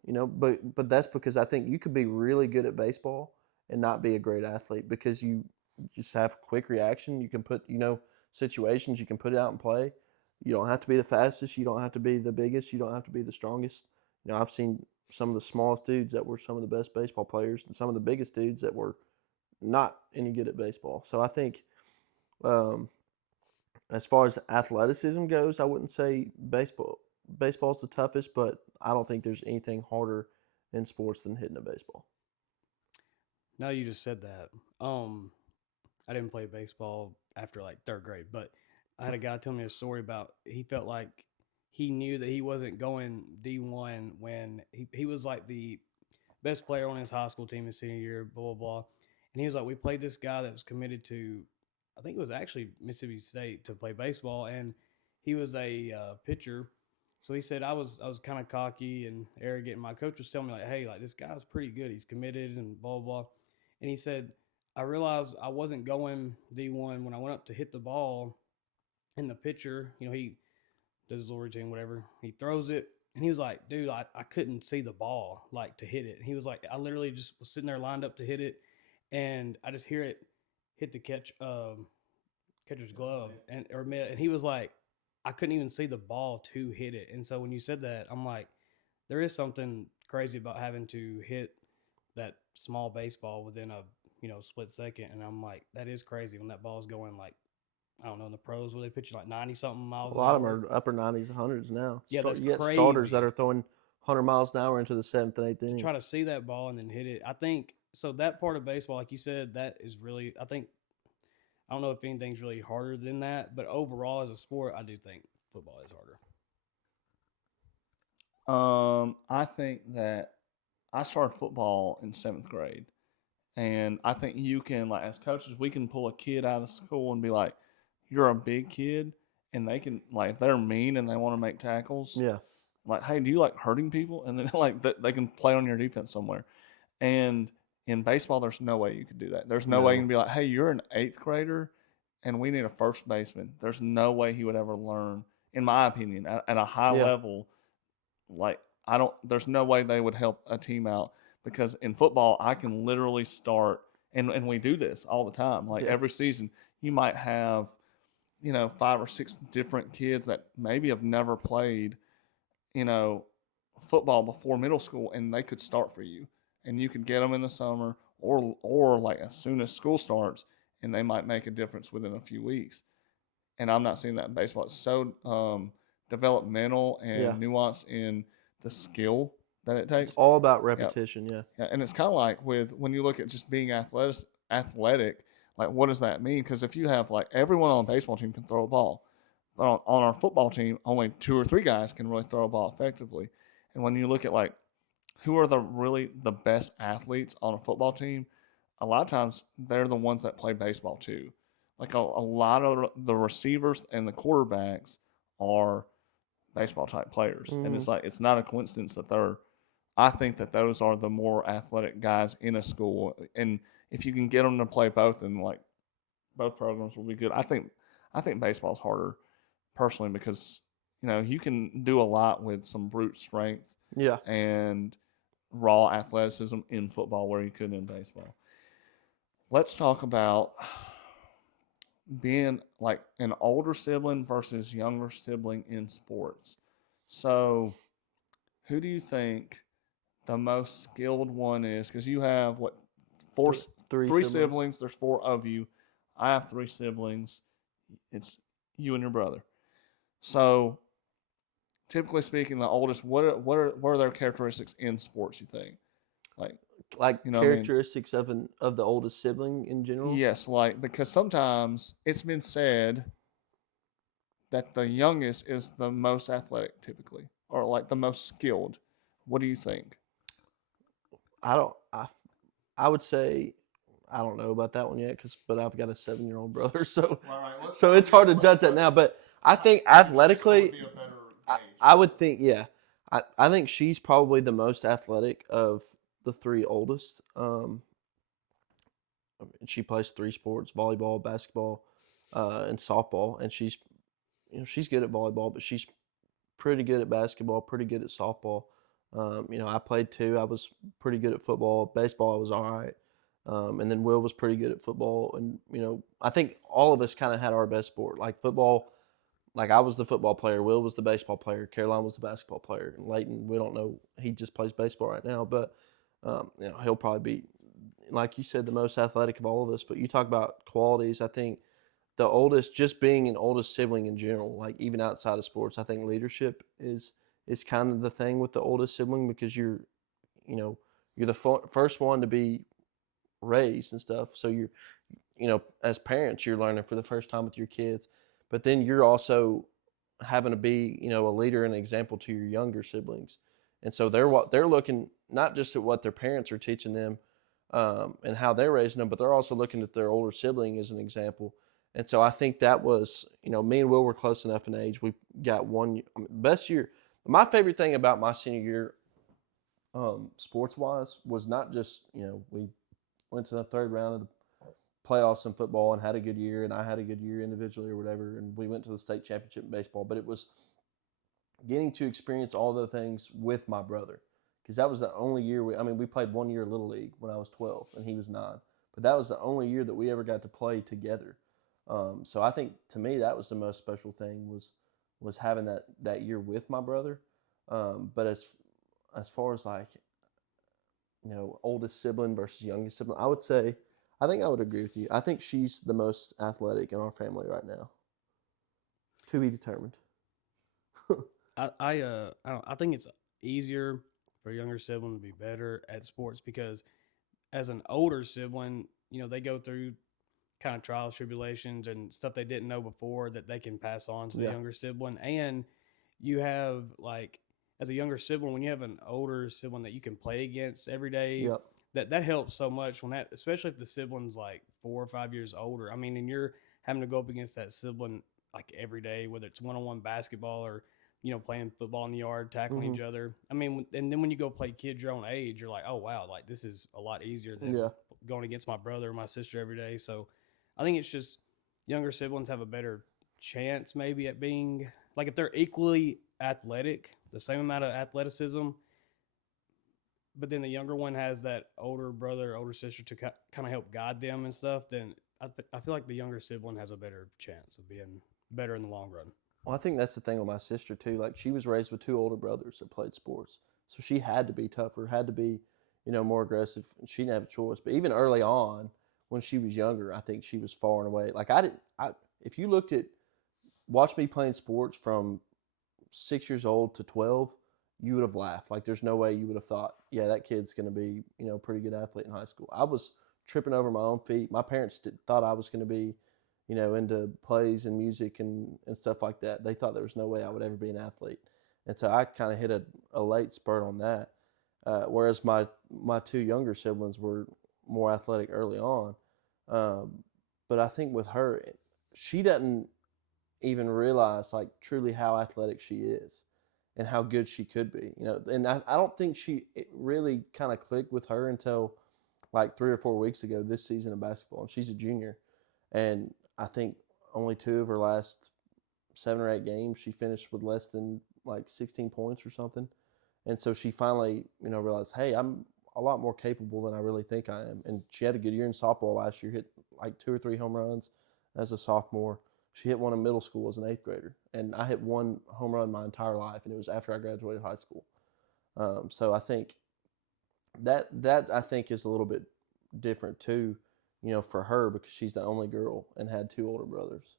but that's because I think you could be really good at baseball and not be a great athlete because you just have quick reaction. You can put, situations, you can put it out and play. You don't have to be the fastest. You don't have to be the biggest. You don't have to be the strongest. I've seen some of the smallest dudes that were some of the best baseball players and some of the biggest dudes that were not any good at baseball. So I think as far as athleticism goes, I wouldn't say baseball's the toughest, but I don't think there's anything harder in sports than hitting a baseball. Now you just said that. I didn't play baseball after like third grade, but I had a guy tell me a story about he felt like he knew that he wasn't going D1 when he was like the best player on his high school team his senior year, blah, blah, blah. And he was like, we played this guy that was committed to, I think it was actually Mississippi State to play baseball, and he was a pitcher. So he said, I was kind of cocky and arrogant, and my coach was telling me, like, hey, like, this guy's pretty good. He's committed and blah, blah, blah. And he said, I realized I wasn't going D1 when I went up to hit the ball, and the pitcher, he does his little routine, whatever. He throws it, and he was like, dude, I couldn't see the ball, like, to hit it. And he was like, I literally just was sitting there lined up to hit it, and I just hear it hit the catcher's glove and he was like, I couldn't even see the ball to hit it. And so when you said that, I'm like, there is something crazy about having to hit that small baseball within a split second. And I'm like, that is crazy when that ball is going like, I don't know, in the pros where they pitch like 90-something miles an hour. A lot of them are upper 90s, 100s now. Yeah, that's you crazy. Get starters that are throwing 100 miles an hour into the 7th and 8th inning. To try to see that ball and then hit it. I think, so that part of baseball, like you said, that is really, I don't know if anything's really harder than that, but overall as a sport, I do think football is harder. I think that I started football in 7th grade, and I think you can, like, as coaches, we can pull a kid out of school and be like, you're a big kid, and they can, like, if they're mean and they want to make tackles, like, hey, do you like hurting people? And then like they can play on your defense somewhere. And in baseball, there's no way you could do that. There's no way you can be like, hey, you're an 8th grader and we need a first baseman. There's no way he would ever learn, in my opinion, at a high level. Like, there's no way they would help a team out, because in football, I can literally start, and we do this all the time. Like every season, you might have, 5 or 6 different kids that maybe have never played, football before middle school, and they could start for you. And you could get them in the summer or like as soon as school starts, and they might make a difference within a few weeks. And I'm not seeing that in baseball. It's so developmental and nuanced in the skill that it takes. It's all about repetition, yeah. And it's kind of like when you look at just being athletic, like, what does that mean? Because if you have, like, everyone on a baseball team can throw a ball, on our football team, only 2 or 3 guys can really throw a ball effectively. And when you look at like who are the best athletes on a football team, a lot of times they're the ones that play baseball too. Like a lot of the receivers and the quarterbacks are baseball type players, and it's like it's not a coincidence that they're. I think that those are the more athletic guys in a school, and if you can get them to play both, and like both programs will be good. I think baseball's harder personally because you can do a lot with some brute strength Yeah. and raw athleticism in football where you couldn't in baseball. Let's talk about being like an older sibling versus younger sibling in sports. So, who do you think the most skilled one is? Because you have what three siblings. There's 4 of you. I have 3 siblings. It's you and your brother. So, typically speaking, the oldest. What are their characteristics in sports? You think, Like you know what I mean? characteristics of the oldest sibling in general? Yes, like because sometimes it's been said that the youngest is the most athletic, typically, or like the most skilled. What do you think? I would say I don't know about that one yet, but I've got a 7-year-old brother, so it's hard to judge that now. But I think athletically, I would think, yeah, I think she's probably the most athletic of the 3 oldest. She plays 3 sports: volleyball, basketball, and softball. And she's good at volleyball, but she's pretty good at basketball, pretty good at softball. I played too. I was pretty good at football. Baseball, I was all right. And then Will was pretty good at football. And, I think all of us kind of had our best sport. Like football, like I was the football player. Will was the baseball player. Caroline was the basketball player. And Leighton, we don't know. He just plays baseball right now. But, he'll probably be, like you said, the most athletic of all of us. But you talk about qualities, I think the oldest, just being an oldest sibling in general, like even outside of sports, I think leadership is kind of the thing with the oldest sibling because you're the first one to be raised and stuff. So as parents, you're learning for the first time with your kids, but then you're also having to be, a leader and an example to your younger siblings. And so they're looking not just at what their parents are teaching them and how they're raising them, but they're also looking at their older sibling as an example. And so I think that was, me and Will were close enough in age. We got best year. My favorite thing about my senior year, sports-wise, was not just, we went to the 3rd round of the playoffs in football and had a good year, and I had a good year individually or whatever, and we went to the state championship in baseball, but it was getting to experience all the things with my brother, because that was the only year we played 1 year Little League when I was 12 and he was 9, but that was the only year that we ever got to play together. So I think to me that was the most special thing was having that year with my brother. But as far as like, oldest sibling versus youngest sibling, I think I would agree with you. I think she's the most athletic in our family right now. To be determined. I think it's easier for a younger sibling to be better at sports because as an older sibling, they go through kind of trials, tribulations, and stuff they didn't know before that they can pass on to the younger sibling. And you have like, as a younger sibling, when you have an older sibling that you can play against every day, that helps so much especially if the sibling's like 4 or 5 years older. I mean, and you're having to go up against that sibling like every day, whether it's one-on-one basketball or, playing football in the yard, tackling each other. I mean, and then when you go play kids your own age, you're like, oh wow, like this is a lot easier than going against my brother or my sister every day. So I think it's just younger siblings have a better chance maybe at being like, if they're equally athletic, the same amount of athleticism, but then the younger one has that older brother, older sister to kind of help guide them and stuff, then I feel like the younger sibling has a better chance of being better in the long run. Well, I think that's the thing with my sister too. Like she was raised with 2 older brothers that played sports, so she had to be tougher, had to be, more aggressive. She didn't have a choice. But even early on, when she was younger, I think she was far and away. Like if you watch me playing sports from 6 years old to 12, you would have laughed. Like there's no way you would have thought, yeah, that kid's going to be, a pretty good athlete in high school. I was tripping over my own feet. My parents thought I was going to be, into plays and music and stuff like that. They thought there was no way I would ever be an athlete. And so I kind of hit a late spurt on that. Whereas my two younger siblings were more athletic early on. But I think with her, she doesn't even realize like truly how athletic she is and how good she could be. And I don't think it really kind of clicked with her until like 3 or 4 weeks ago this season of basketball. And she's a junior. And I think only 2 of her last 7 or 8 games, she finished with less than like 16 points or something. And so she finally, realized, hey, I'm a lot more capable than I really think I am. And she had a good year in softball last year, hit like 2 or 3 home runs as a sophomore. She hit one in middle school as an 8th grader. And I hit 1 home run my entire life, and it was after I graduated high school. So I think that I think is a little bit different too, for her because she's the only girl and had 2 older brothers.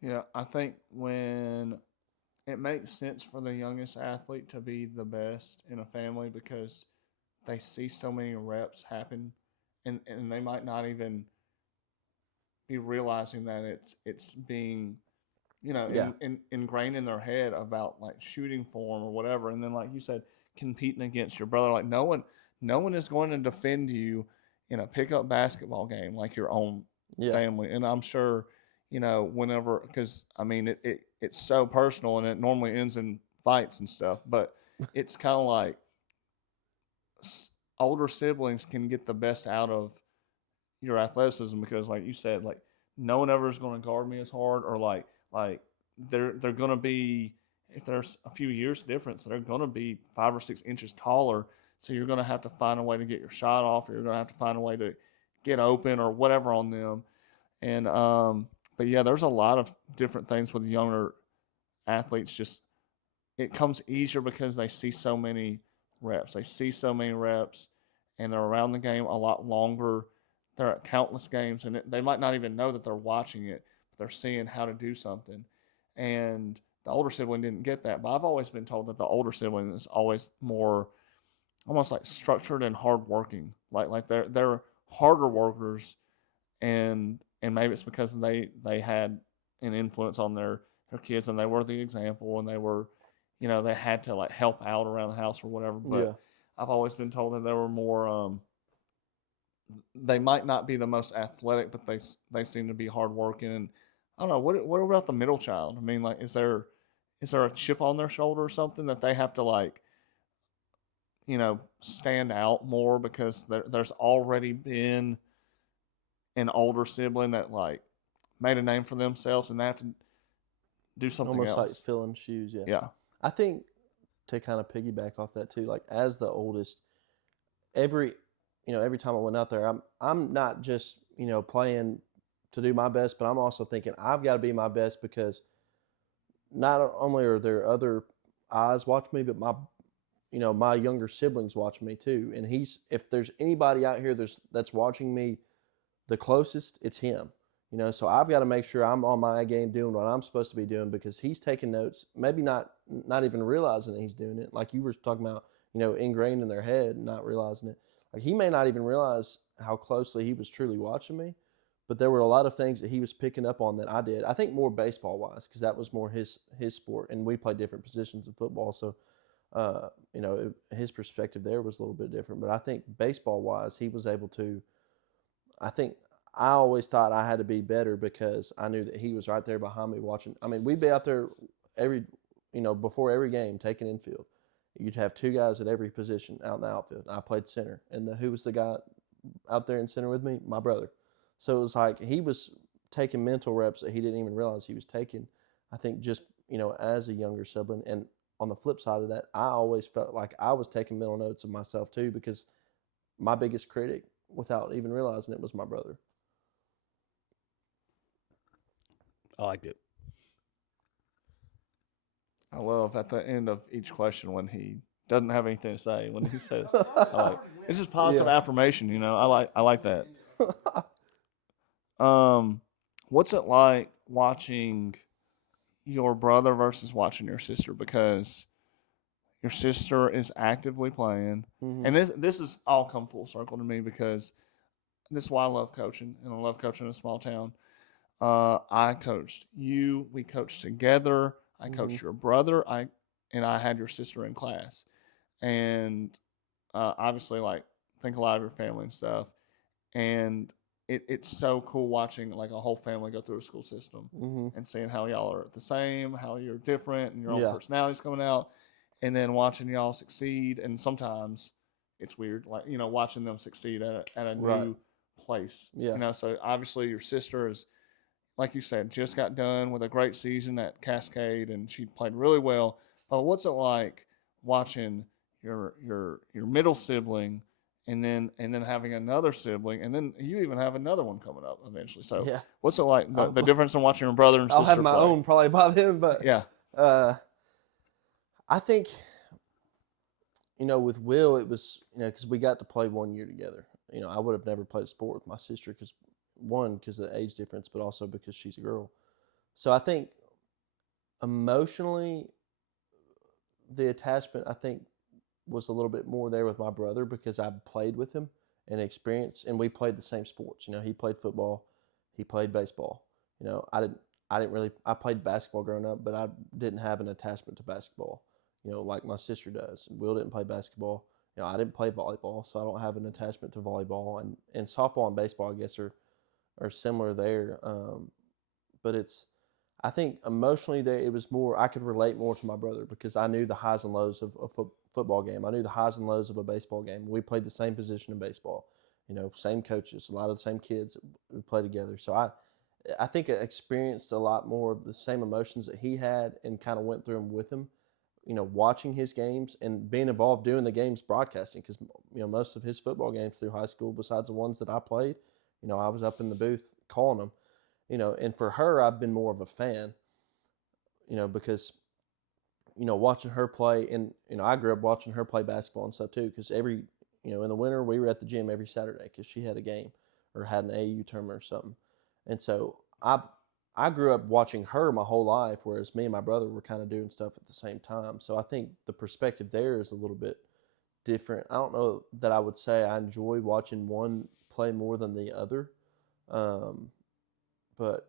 Yeah, I think when it makes sense for the youngest athlete to be the best in a family because they see so many reps happen and they might not even be realizing that it's being ingrained in their head about like shooting form or whatever. And then like you said, competing against your brother, like no one is going to defend you in a pickup basketball game like your own family. And I'm sure whenever, because I mean it's so personal and it normally ends in fights and stuff, but it's kind of like older siblings can get the best out of your athleticism because like you said, like no one ever is going to guard me as hard, or like they're going to be, if there's a few years difference, they're going to be 5 or 6 inches taller, so you're going to have to find a way to get your shot off, or you're going to have to find a way to get open or whatever on them. And but yeah, there's a lot of different things with younger athletes. Just it comes easier because they see so many reps. They see so many reps, and they're around the game a lot longer. They're at countless games, and they might not even know that they're watching it, but they're seeing how to do something. And the older sibling didn't get that, but I've always been told that the older sibling is always more, almost like structured and hardworking. Like they're harder workers, and maybe it's because they had an influence on their kids, and they were the example, and they were, they had to like help out around the house or whatever. But I've always been told that they were more. They might not be the most athletic, but they seem to be hardworking. And I don't know what about the middle child? I mean, like, is there a chip on their shoulder or something that they have to like, stand out more because there's already been an older sibling that like made a name for themselves and they have to do something almost else. like filling shoes. Yeah. I think to kind of piggyback off that too, like as the oldest, every time I went out there, I'm not just playing to do my best, but I'm also thinking I've got to be my best because not only are there other eyes watching me, but my younger siblings watch me too. And if there's anybody out here that's watching me the closest, it's him. So I've got to make sure I'm on my game doing what I'm supposed to be doing because he's taking notes, maybe not even realizing that he's doing it. Like you were talking about, ingrained in their head and not realizing it. Like he may not even realize how closely he was truly watching me, but there were a lot of things that he was picking up on that I did. I think more baseball wise, because that was more his sport, and we played different positions in football. So, his perspective there was a little bit different. But I think baseball wise, he was able to. I think I always thought I had to be better because I knew that he was right there behind me watching. I mean, we'd be out there before every game taking infield. You'd have 2 guys at every position out in the outfield. I played center. And who was the guy out there in center with me? My brother. So it was like he was taking mental reps that he didn't even realize he was taking, I think, just, as a younger sibling. And on the flip side of that, I always felt like I was taking mental notes of myself too because my biggest critic, without even realizing it, was my brother. I liked it. I love at the end of each question when he doesn't have anything to say, when he says, it's just positive affirmation, I like that. What's it like watching your brother versus watching your sister? Because your sister is actively playing, and this is all come full circle to me because this is why I love coaching, and I love coaching in a small town. I coached you. We coached together. I coached your brother. I had your sister in class, and obviously, like, think a lot of your family and stuff. And it's so cool watching like a whole family go through a school system Mm-hmm. and seeing how y'all are the same, how you're different, and your own Yeah. personalities coming out, and then watching y'all succeed. And sometimes it's weird, like, watching them succeed at a Right. new place. Yeah. So obviously your sister is, like you said, just got done with a great season at Cascade, and she played really well. But what's it like watching your middle sibling, and then having another sibling, and then you even have another one coming up eventually? So Yeah. what's it like, the I'll- difference in watching your brother and I'll sister have my play? own probably by then, but Yeah, I think, with Will, it was, because we got to play 1 year together. I would have never played a sport with my sister because of the age difference, but also because she's a girl. So I think emotionally, the attachment, I think, was a little bit more there with my brother because I played with him and experienced, and we played the same sports. He played football, he played baseball. I played basketball growing up, but I didn't have an attachment to basketball, like my sister does. Will didn't play basketball. I didn't play volleyball, so I don't have an attachment to volleyball. And softball and baseball, I guess, are similar there. But I think emotionally there, it was more, I could relate more to my brother because I knew the highs and lows of a football game. I knew the highs and lows of a baseball game. We played the same position in baseball, same coaches, a lot of the same kids that we play together. So I think I experienced a lot more of the same emotions that he had and kind of went through them with him, watching his games and being involved doing the games broadcasting because, most of his football games through high school, besides the ones that I played, I was up in the booth calling them. And for her, I've been more of a fan, because, watching her play, and, I grew up watching her play basketball and stuff too, because in the winter, we were at the gym every Saturday because she had a game or had an AU tournament or something. And so I grew up watching her my whole life, whereas me and my brother were kind of doing stuff at the same time. So I think the perspective there is a little bit different. I don't know that I would say I enjoy watching one play more than the other. But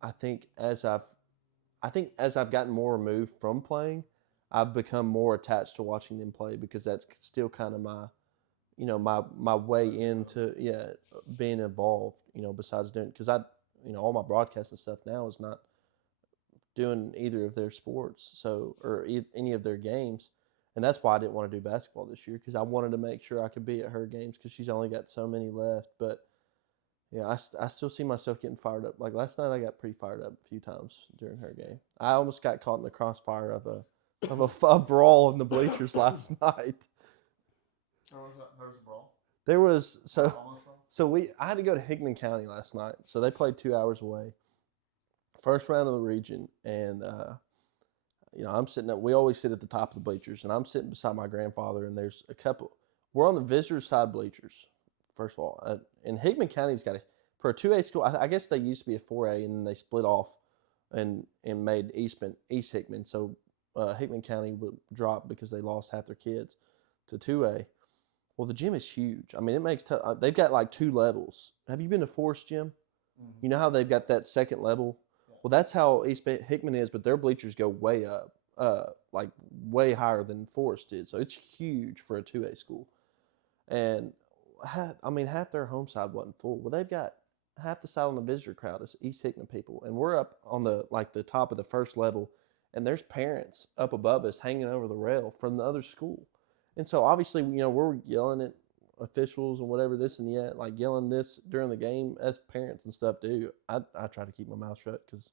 I think as I've gotten more removed from playing, I've become more attached to watching them play because that's still kind of my way into being involved. Besides doing, because all my broadcasting stuff now is not doing either of their sports, or any of their games, and that's why I didn't want to do basketball this year because I wanted to make sure I could be at her games because she's only got so many left, but. Yeah, I still see myself getting fired up. Like last night, I got pretty fired up a few times during her game. I almost got caught in the crossfire of a brawl in the bleachers last night. there was a brawl. There was I had to go to Hickman County last night, so they played 2 hours away. First round of the region, and I'm sitting up. We always sit at the top of the bleachers, and I'm sitting beside my grandfather, and there's a couple. We're on the visitor side bleachers. First of all, and Hickman County's got for a 2A school. I guess they used to be a 4A, and then they split off and made East Hickman. So Hickman County would drop because they lost half their kids to 2A. Well, the gym is huge. I mean, it makes they've got like 2 levels. Have you been to Forest Gym? Mm-hmm. You know how they've got that second level? Yeah. Well, that's how East Hickman is, but their bleachers go way up, like way higher than Forest did. So it's huge for a 2A school, and half their home side wasn't full. Well, they've got half the side on the visitor crowd is East Hickman people, and we're up on the top of the first level, and there's parents up above us hanging over the rail from the other school, and so obviously we're yelling at officials and whatever this and that, like yelling this during the game as parents and stuff do. I try to keep my mouth shut because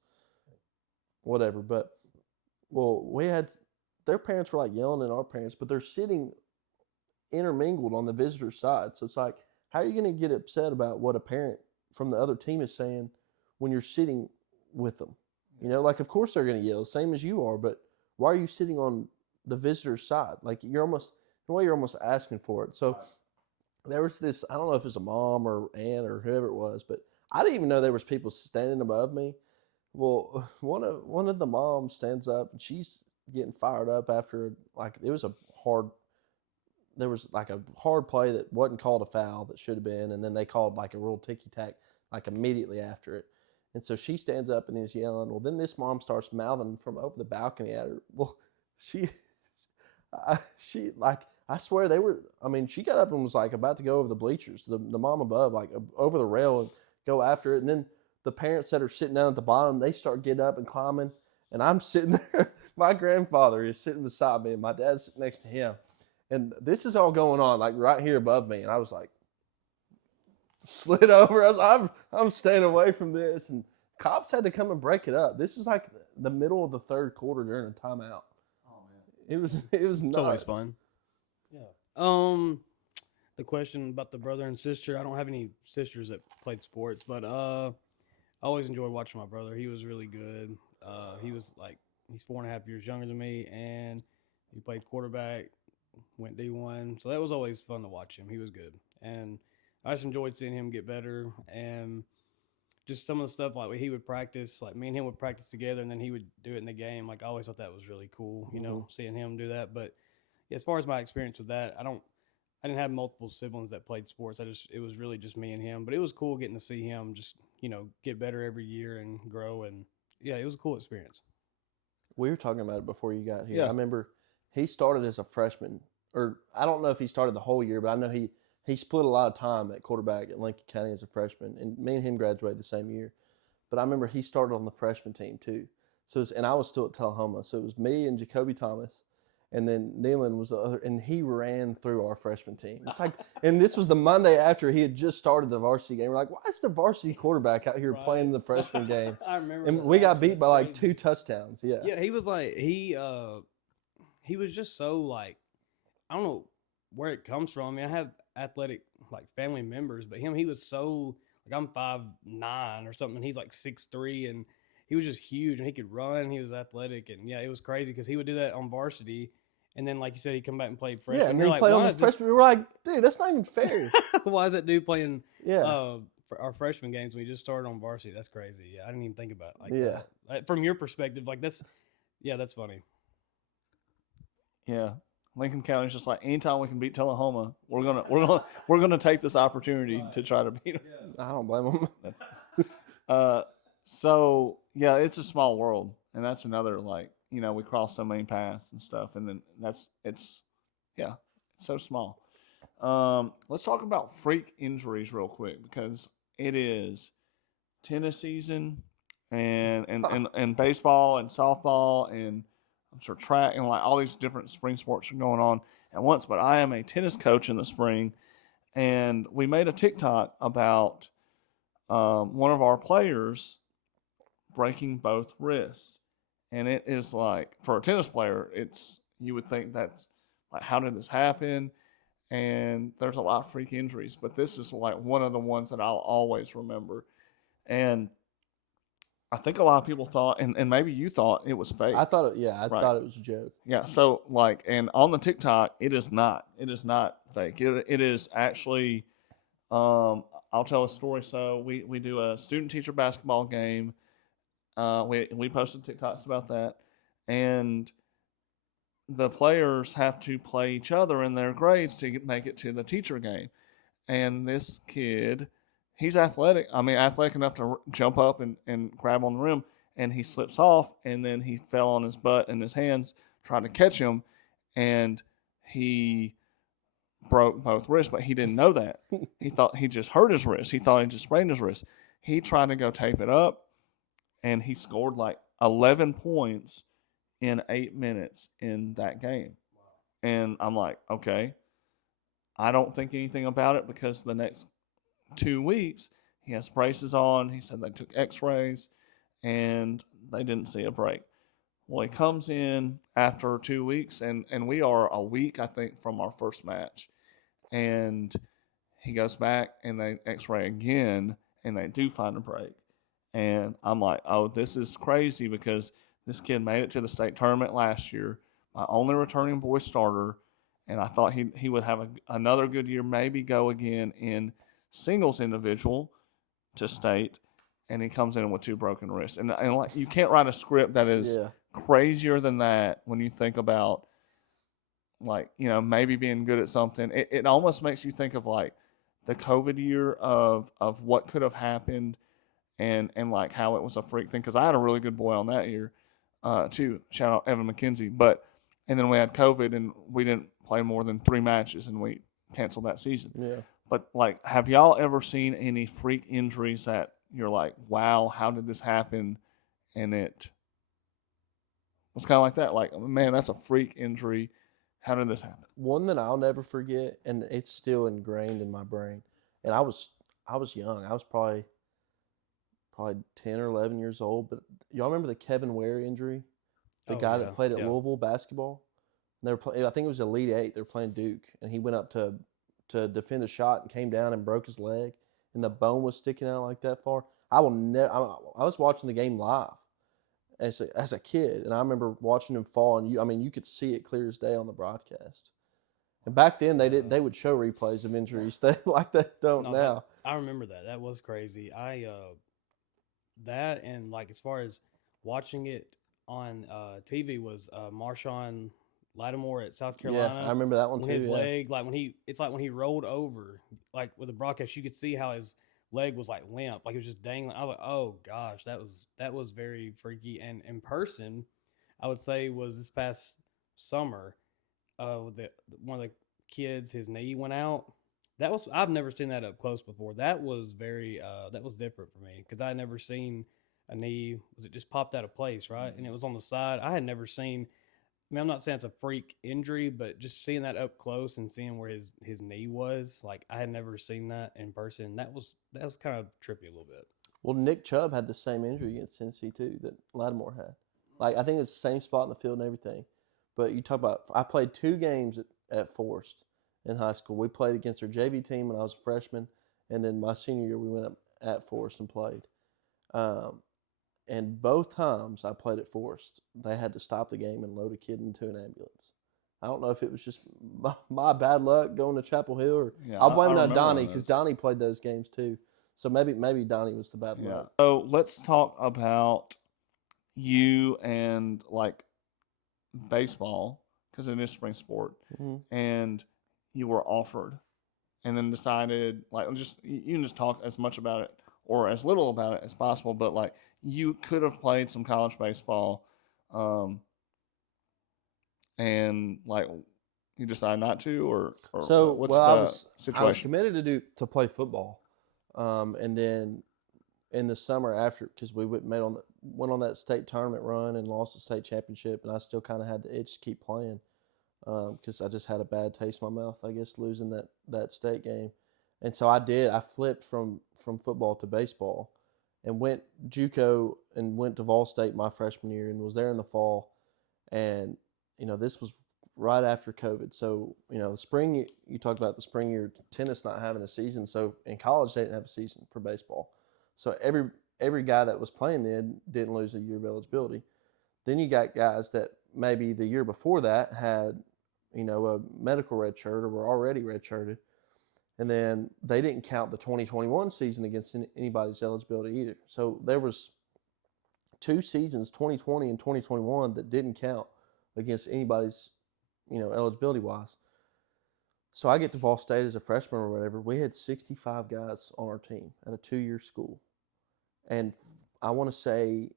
whatever, but their parents were like yelling at our parents, but they're sitting intermingled on the visitor side. So it's like, how are you going to get upset about what a parent from the other team is saying when you're sitting with them? Like, of course they're going to yell, same as you are, but why are you sitting on the visitor side? Like, you're almost asking for it. So there was this, I don't know if it was a mom or aunt or whoever it was, but I didn't even know there was people standing above me. Well, one of the moms stands up and she's getting fired up after, like, there was like a hard play that wasn't called a foul that should have been, and then they called like a real ticky-tack like immediately after it. And so she stands up and is yelling. Well, then this mom starts mouthing from over the balcony at her. Well, I swear they were, I mean, she got up and was like about to go over the bleachers, the mom above, like over the rail and go after it. And then the parents that are sitting down at the bottom, they start getting up and climbing. And I'm sitting there. My grandfather is sitting beside me and my dad's sitting next to him. And this is all going on like right here above me. And I was like, slid over. I'm staying away from this. And cops had to come and break it up. This is like the middle of the third quarter during a timeout. Oh man, It was nuts. It's always fun. Yeah. The question about the brother and sister. I don't have any sisters that played sports, but I always enjoyed watching my brother. He was really good. He's 4.5 years younger than me, and he played quarterback, went D1. So that was always fun to watch him. He was good, and I just enjoyed seeing him get better, and just some of the stuff like he would practice, like me and him would practice together, and then he would do it in the game. Like I always thought that was really cool, you know, seeing him do that. But yeah, as far as my experience with that, I didn't have multiple siblings that played sports. It was really just me and him. But it was cool getting to see him just, you know, get better every year and grow. And yeah, it was a cool experience. We were talking about it before you got here. Yeah. I remember he started as a freshman, or I don't know if he started the whole year, but I know he split a lot of time at quarterback at Lincoln County as a freshman, and me and him graduated the same year. But I remember he started on the freshman team too. And I was still at Tullahoma, so it was me and Jacoby Thomas, and then Nealon was the other, and he ran through our freshman team. It's like, and this was the Monday after he had just started the varsity game. We're like, why is the varsity quarterback out here playing the freshman game? I remember. And we got beat by like 2 touchdowns. Yeah. Yeah, he was like he was just so like, I don't know where it comes from. I mean, I have athletic like family members, but he was so like, I'm 5'9" or something, and he's like 6'3", and he was just huge, and he could run. He was athletic, and yeah, it was crazy because he would do that on varsity, and then like you said, he'd come back and play freshman. Yeah, and then You're he played "Why on the is this- freshman. We were like, dude, that's not even fair. Why is that dude playing Yeah. for our freshman games when we just started on varsity? That's crazy. Yeah, I didn't even think about it like Yeah. that. Like, from your perspective, like that's funny. yeah. Lincoln County's just like anytime we can beat Tullahoma, we're gonna take this opportunity to try to beat them. I don't blame him. So yeah, it's a small world, and that's another like, you know, we cross so many paths and stuff, and then it's so small. Let's talk about freak injuries real quick because it is tennis season and baseball and softball and I'm sure track and like all these different spring sports are going on at once. But I am a tennis coach in the spring, and we made a TikTok about one of our players breaking both wrists. And it is like, for a tennis player, you would think that's like, how did this happen? And there's a lot of freak injuries, but this is like one of the ones that I'll always remember. And I think a lot of people thought, and maybe you thought it was fake. I thought it was a joke. Yeah. So like, and on the TikTok, it is not fake. It is actually, I'll tell a story. So we do a student teacher basketball game. We posted TikToks about that, and the players have to play each other in their grades to make it to the teacher game. And this kid, he's athletic. I mean, athletic enough to jump up and grab on the rim, and he slips off, and then he fell on his butt and his hands trying to catch him, and he broke both wrists, but he didn't know that. He thought he just hurt his wrist. He thought he just sprained his wrist. He tried to go tape it up, and he scored like 11 points in 8 minutes in that game. And I'm like, okay, I don't think anything about it because the next 2 weeks he has braces on. He said they took x-rays and they didn't see a break. Well, he comes in after 2 weeks, and we are a week, I think, from our first match. And he goes back and they x-ray again, and they do find a break. And I'm like, oh, this is crazy because this kid made it to the state tournament last year, my only returning boy starter, and I thought he would have another good year, maybe go again in singles individual to state, and he comes in with 2 broken wrists. And like, you can't write a script that is crazier than that when you think about, like, you know, maybe being good at something. It almost makes you think of like the COVID year of what could have happened and like how it was a freak thing because I had a really good boy on that year, too. Shout out Evan McKenzie. But and then we had COVID and we didn't play more than 3 matches and we canceled that season. Yeah. But like, have y'all ever seen any freak injuries that you're like, wow, how did this happen? And it was kind of like that. Like, man, that's a freak injury. How did this happen? One that I'll never forget, and it's still ingrained in my brain. And I was young. I was probably 10 or 11 years old. But y'all remember the Kevin Ware injury? The Oh, guy yeah, that played at yeah. Louisville basketball. And they were I think it was Elite Eight. They were playing Duke, and he went up to defend a shot and came down and broke his leg, and the bone was sticking out like that far. I will never. I was watching the game live as a kid, and I remember watching him fall, and you could see it clear as day on the broadcast. And back then they would show replays of injuries like they don't No, now. I remember that. That was crazy. That and like as far as watching it on TV was Marshawn Lattimore at South Carolina. Yeah, I remember that one when too. his Yeah. leg, like when he rolled over, like with the broadcast, you could see how his leg was like limp, like it was just dangling. I was like, oh gosh, that was very freaky. And in person, I would say was this past summer, one of the kids, his knee went out. I've never seen that up close before. That was that was different for me because I had never seen a knee. Was it just popped out of place, right? And it was on the side. I had never seen. I mean, I'm not saying it's a freak injury, but just seeing that up close and seeing where his knee was, like I had never seen that in person. That was kind of trippy a little bit. Well, Nick Chubb had the same injury against Tennessee too that Lattimore had. Like I think it's the same spot in the field and everything. But you talk about I played 2 games at Forest in high school. We played against our JV team when I was a freshman, and then my senior year we went up at Forest and played. And both times I played at Forest, they had to stop the game and load a kid into an ambulance. I don't know if it was just my bad luck going to Chapel Hill, or Yeah, I'll blame it I on remember Donnie those. because Donnie played those games too. So maybe Donnie was the bad Yeah. luck. So let's talk about you and like baseball because it is spring sport, and you were offered, and then decided like you can just talk as much about it or as little about it as possible. But like you could have played some college baseball, and like you decided not to, or So what's well, the I was situation? committed to play football, and then in the summer after because we went on that state tournament run and lost the state championship, and I still kind of had the itch to keep playing because I just had a bad taste in my mouth, I guess, losing that state game, and so I flipped from football to baseball, and went JUCO and went to Vol State my freshman year and was there in the fall, and this was right after COVID. So, the spring, you talked about the spring year, tennis not having a season. So in college, they didn't have a season for baseball. So every guy that was playing then didn't lose a year of eligibility. Then you got guys that maybe the year before that had, a medical red shirt or were already red shirted. And then they didn't count the 2021 season against anybody's eligibility either. So there was 2 seasons, 2020 and 2021, that didn't count against anybody's eligibility wise. So I get to Vol State as a freshman or whatever. We had 65 guys on our team at a 2-year school. And I want to say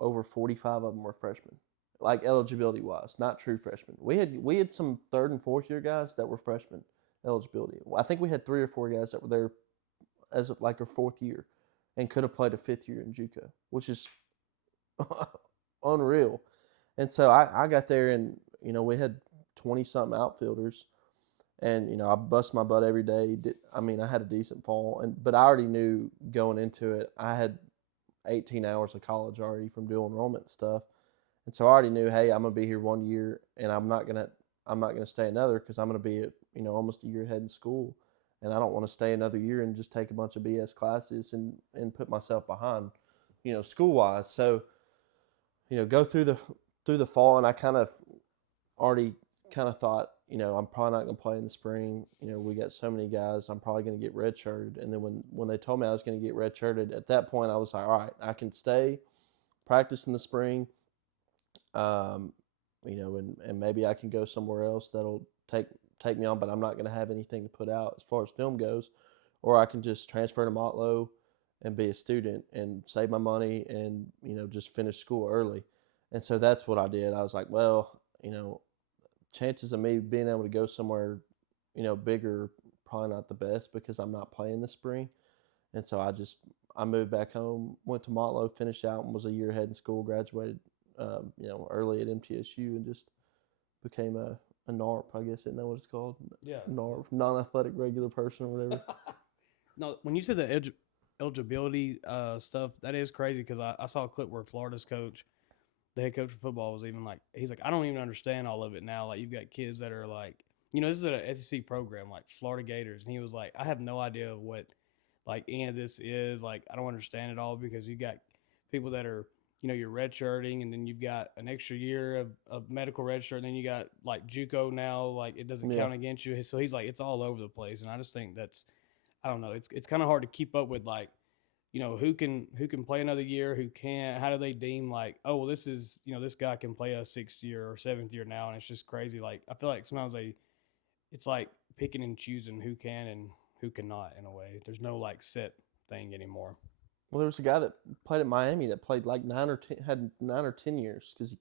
over 45 of them were freshmen, like eligibility wise, not true freshmen. We had some 3rd and 4th year guys that were freshmen eligibility. I think we had 3 or 4 guys that were there as like their 4th year and could have played a 5th year in JUCO, which is unreal. And so I got there and, we had 20-something outfielders. And, I bust my butt every day. I had a decent fall. But I already knew going into it, I had 18 hours of college already from dual enrollment stuff. And so I already knew, hey, I'm going to be here 1 year and I'm not going to stay another because I'm going to be, almost a year ahead in school. And I don't want to stay another year and just take a bunch of BS classes and put myself behind, school-wise. So, go through the fall, and I kind of already kind of thought, I'm probably not going to play in the spring. We got so many guys, I'm probably going to get redshirted. And then when they told me I was going to get redshirted, at that point I was like, all right, I can stay, practice in the spring, and maybe I can go somewhere else that'll take me on, but I'm not going to have anything to put out as far as film goes. Or I can just transfer to Motlow and be a student and save my money and, just finish school early. And so that's what I did. I was like, well, chances of me being able to go somewhere, bigger, probably not the best because I'm not playing this spring. And so I moved back home, went to Motlow, finished out, and was a year ahead in school, graduated, early at MTSU, and just became a NARP, I guess. Isn't that what it's called? Yeah. NARP, non-athletic regular person or whatever. No, when you said the eligibility stuff, that is crazy because I saw a clip where Florida's coach, the head coach of football, was even like, he's like, I don't even understand all of it now. Like, you've got kids that are like, this is an SEC program, like Florida Gators. And he was like, I have no idea what, like, any of this is. Like, I don't understand it all because you got people that are, you're redshirting, and then you've got an extra year of medical redshirt, and then you got, like, JUCO now, like, it doesn't count against you. So he's like, it's all over the place. And I just think that's, I don't know, it's kind of hard to keep up with, like, who can play another year, who can't. How do they deem, like, oh, well, this is, this guy can play a 6th year or 7th year now, and it's just crazy. Like, I feel like sometimes it's like picking and choosing who can and who cannot in a way. There's no, like, set thing anymore. Well, there was a guy that played at Miami that played like 9 or 10 years because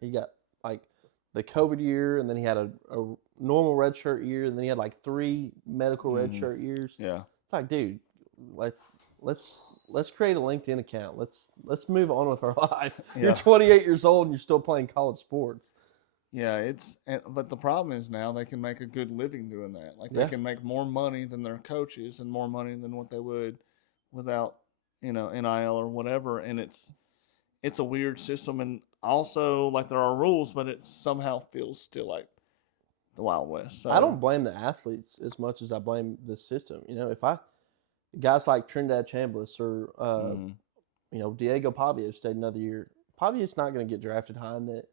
he got like the COVID year, and then he had a normal redshirt year, and then he had like 3 medical redshirt years. Yeah. It's like, dude, let's create a LinkedIn account. Let's move on with our life. Yeah. You're 28 years old and you're still playing college sports. Yeah, but the problem is now they can make a good living doing that. Like, they can make more money than their coaches and more money than what they would without, NIL or whatever. And it's a weird system. And also, like, there are rules, but it somehow feels still like the Wild West. So I don't blame the athletes as much as I blame the system. If guys like Trinidad Chambliss or Diego Pavia stayed another year, Pavia's not going to get drafted high in that.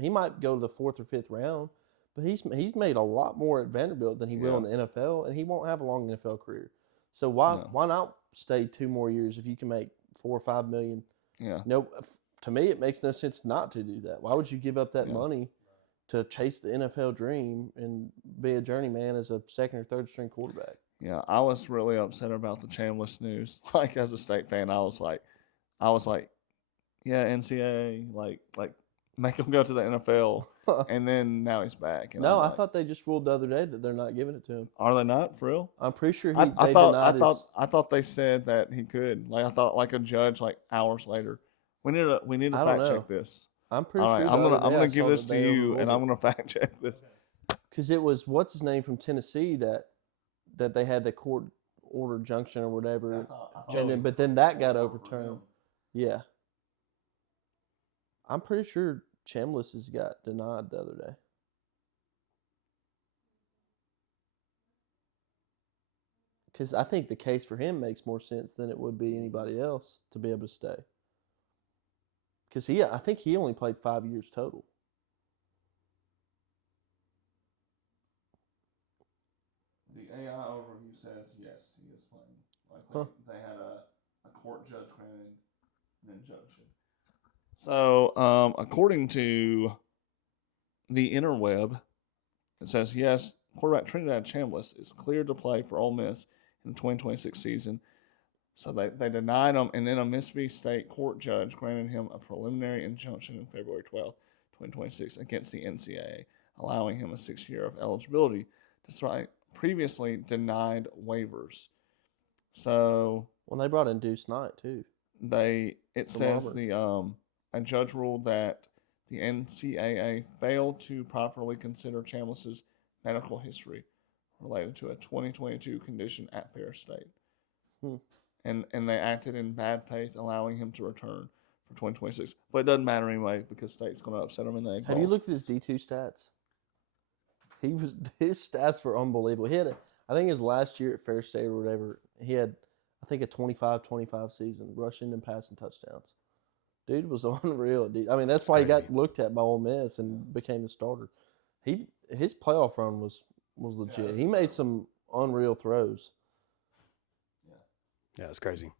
He might go to the 4th or 5th round, but he's made a lot more at Vanderbilt than he will in the NFL, and he won't have a long NFL career. So why not stay 2 more years if you can make $4 or $5 million? Yeah. To me, it makes no sense not to do that. Why would you give up that money to chase the NFL dream and be a journeyman as a 2nd or 3rd string quarterback? Yeah, I was really upset about the Chambliss news. Like, as a State fan, I was like, yeah, NCAA, like make him go to the NFL, and then now he's back. And I thought they just ruled the other day that they're not giving it to him. Are they not, for real? I'm pretty sure I denied I thought they said that he could. Like, I thought, like, a judge, like, hours later. We need to fact check this. I'm pretty All right, sure. I'm gonna give this to you, and I'm gonna fact check this. Because it was what's his name from Tennessee that they had the court order junction or whatever, but then that got overturned. Yeah, I'm pretty sure Chambliss has got denied the other day. Because I think the case for him makes more sense than it would be anybody else to be able to stay. Because I think he only played 5 years total. The AI overview says yes, he is playing. Like, they had a court judge granted an injunction. So, according to the interweb, it says yes, quarterback Trinidad Chambliss is cleared to play for Ole Miss in the 2026 season. So they denied him, and then a Mississippi State court judge granted him a preliminary injunction on February 12th, 2026 against the NCAA, allowing him a 6 year of eligibility despite previously denied waivers. So they brought in Deuce Knight too. It says a judge ruled that the NCAA failed to properly consider Chambliss's medical history related to a 2022 condition at Ferris State. And they acted in bad faith, allowing him to return for 2026. But it doesn't matter anyway because State's going to upset him in the egg Have bowl. you looked at his D2 stats? His stats were unbelievable. He had I think his last year at Ferris State or whatever, he had I think a 25-25 season, rushing and passing touchdowns. Dude was unreal. Dude. I mean, that's why crazy. he got looked at by Ole Miss and became the starter. His playoff run was legit. He made some unreal throws. Yeah, it's crazy.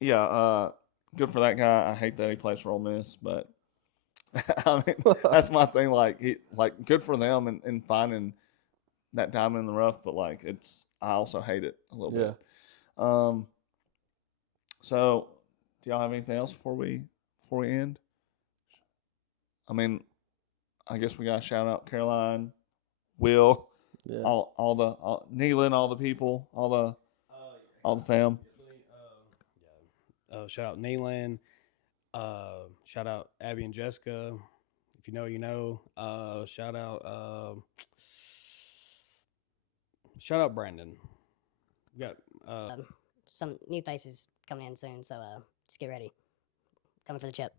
Yeah, good for that guy. I hate that he plays for Ole Miss, but I mean, that's my thing. Like, good for them in finding that diamond in the rough, but like, I also hate it a little bit. So, do y'all have anything else before we end? I mean, I guess we got to shout out Caroline, Will, Yeah. all Neelan, all the people, all the fam. Shout out Neelan. Shout out Abby and Jessica. If you know, you know. Shout out Brandon. We got some new faces coming in soon, so just get ready. Coming for the chip.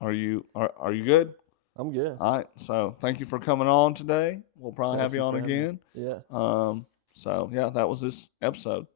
Are you good? I'm good. All right. So thank you for coming on today. We'll probably Thank have you you on for having me. again. Yeah. So yeah, that was this episode.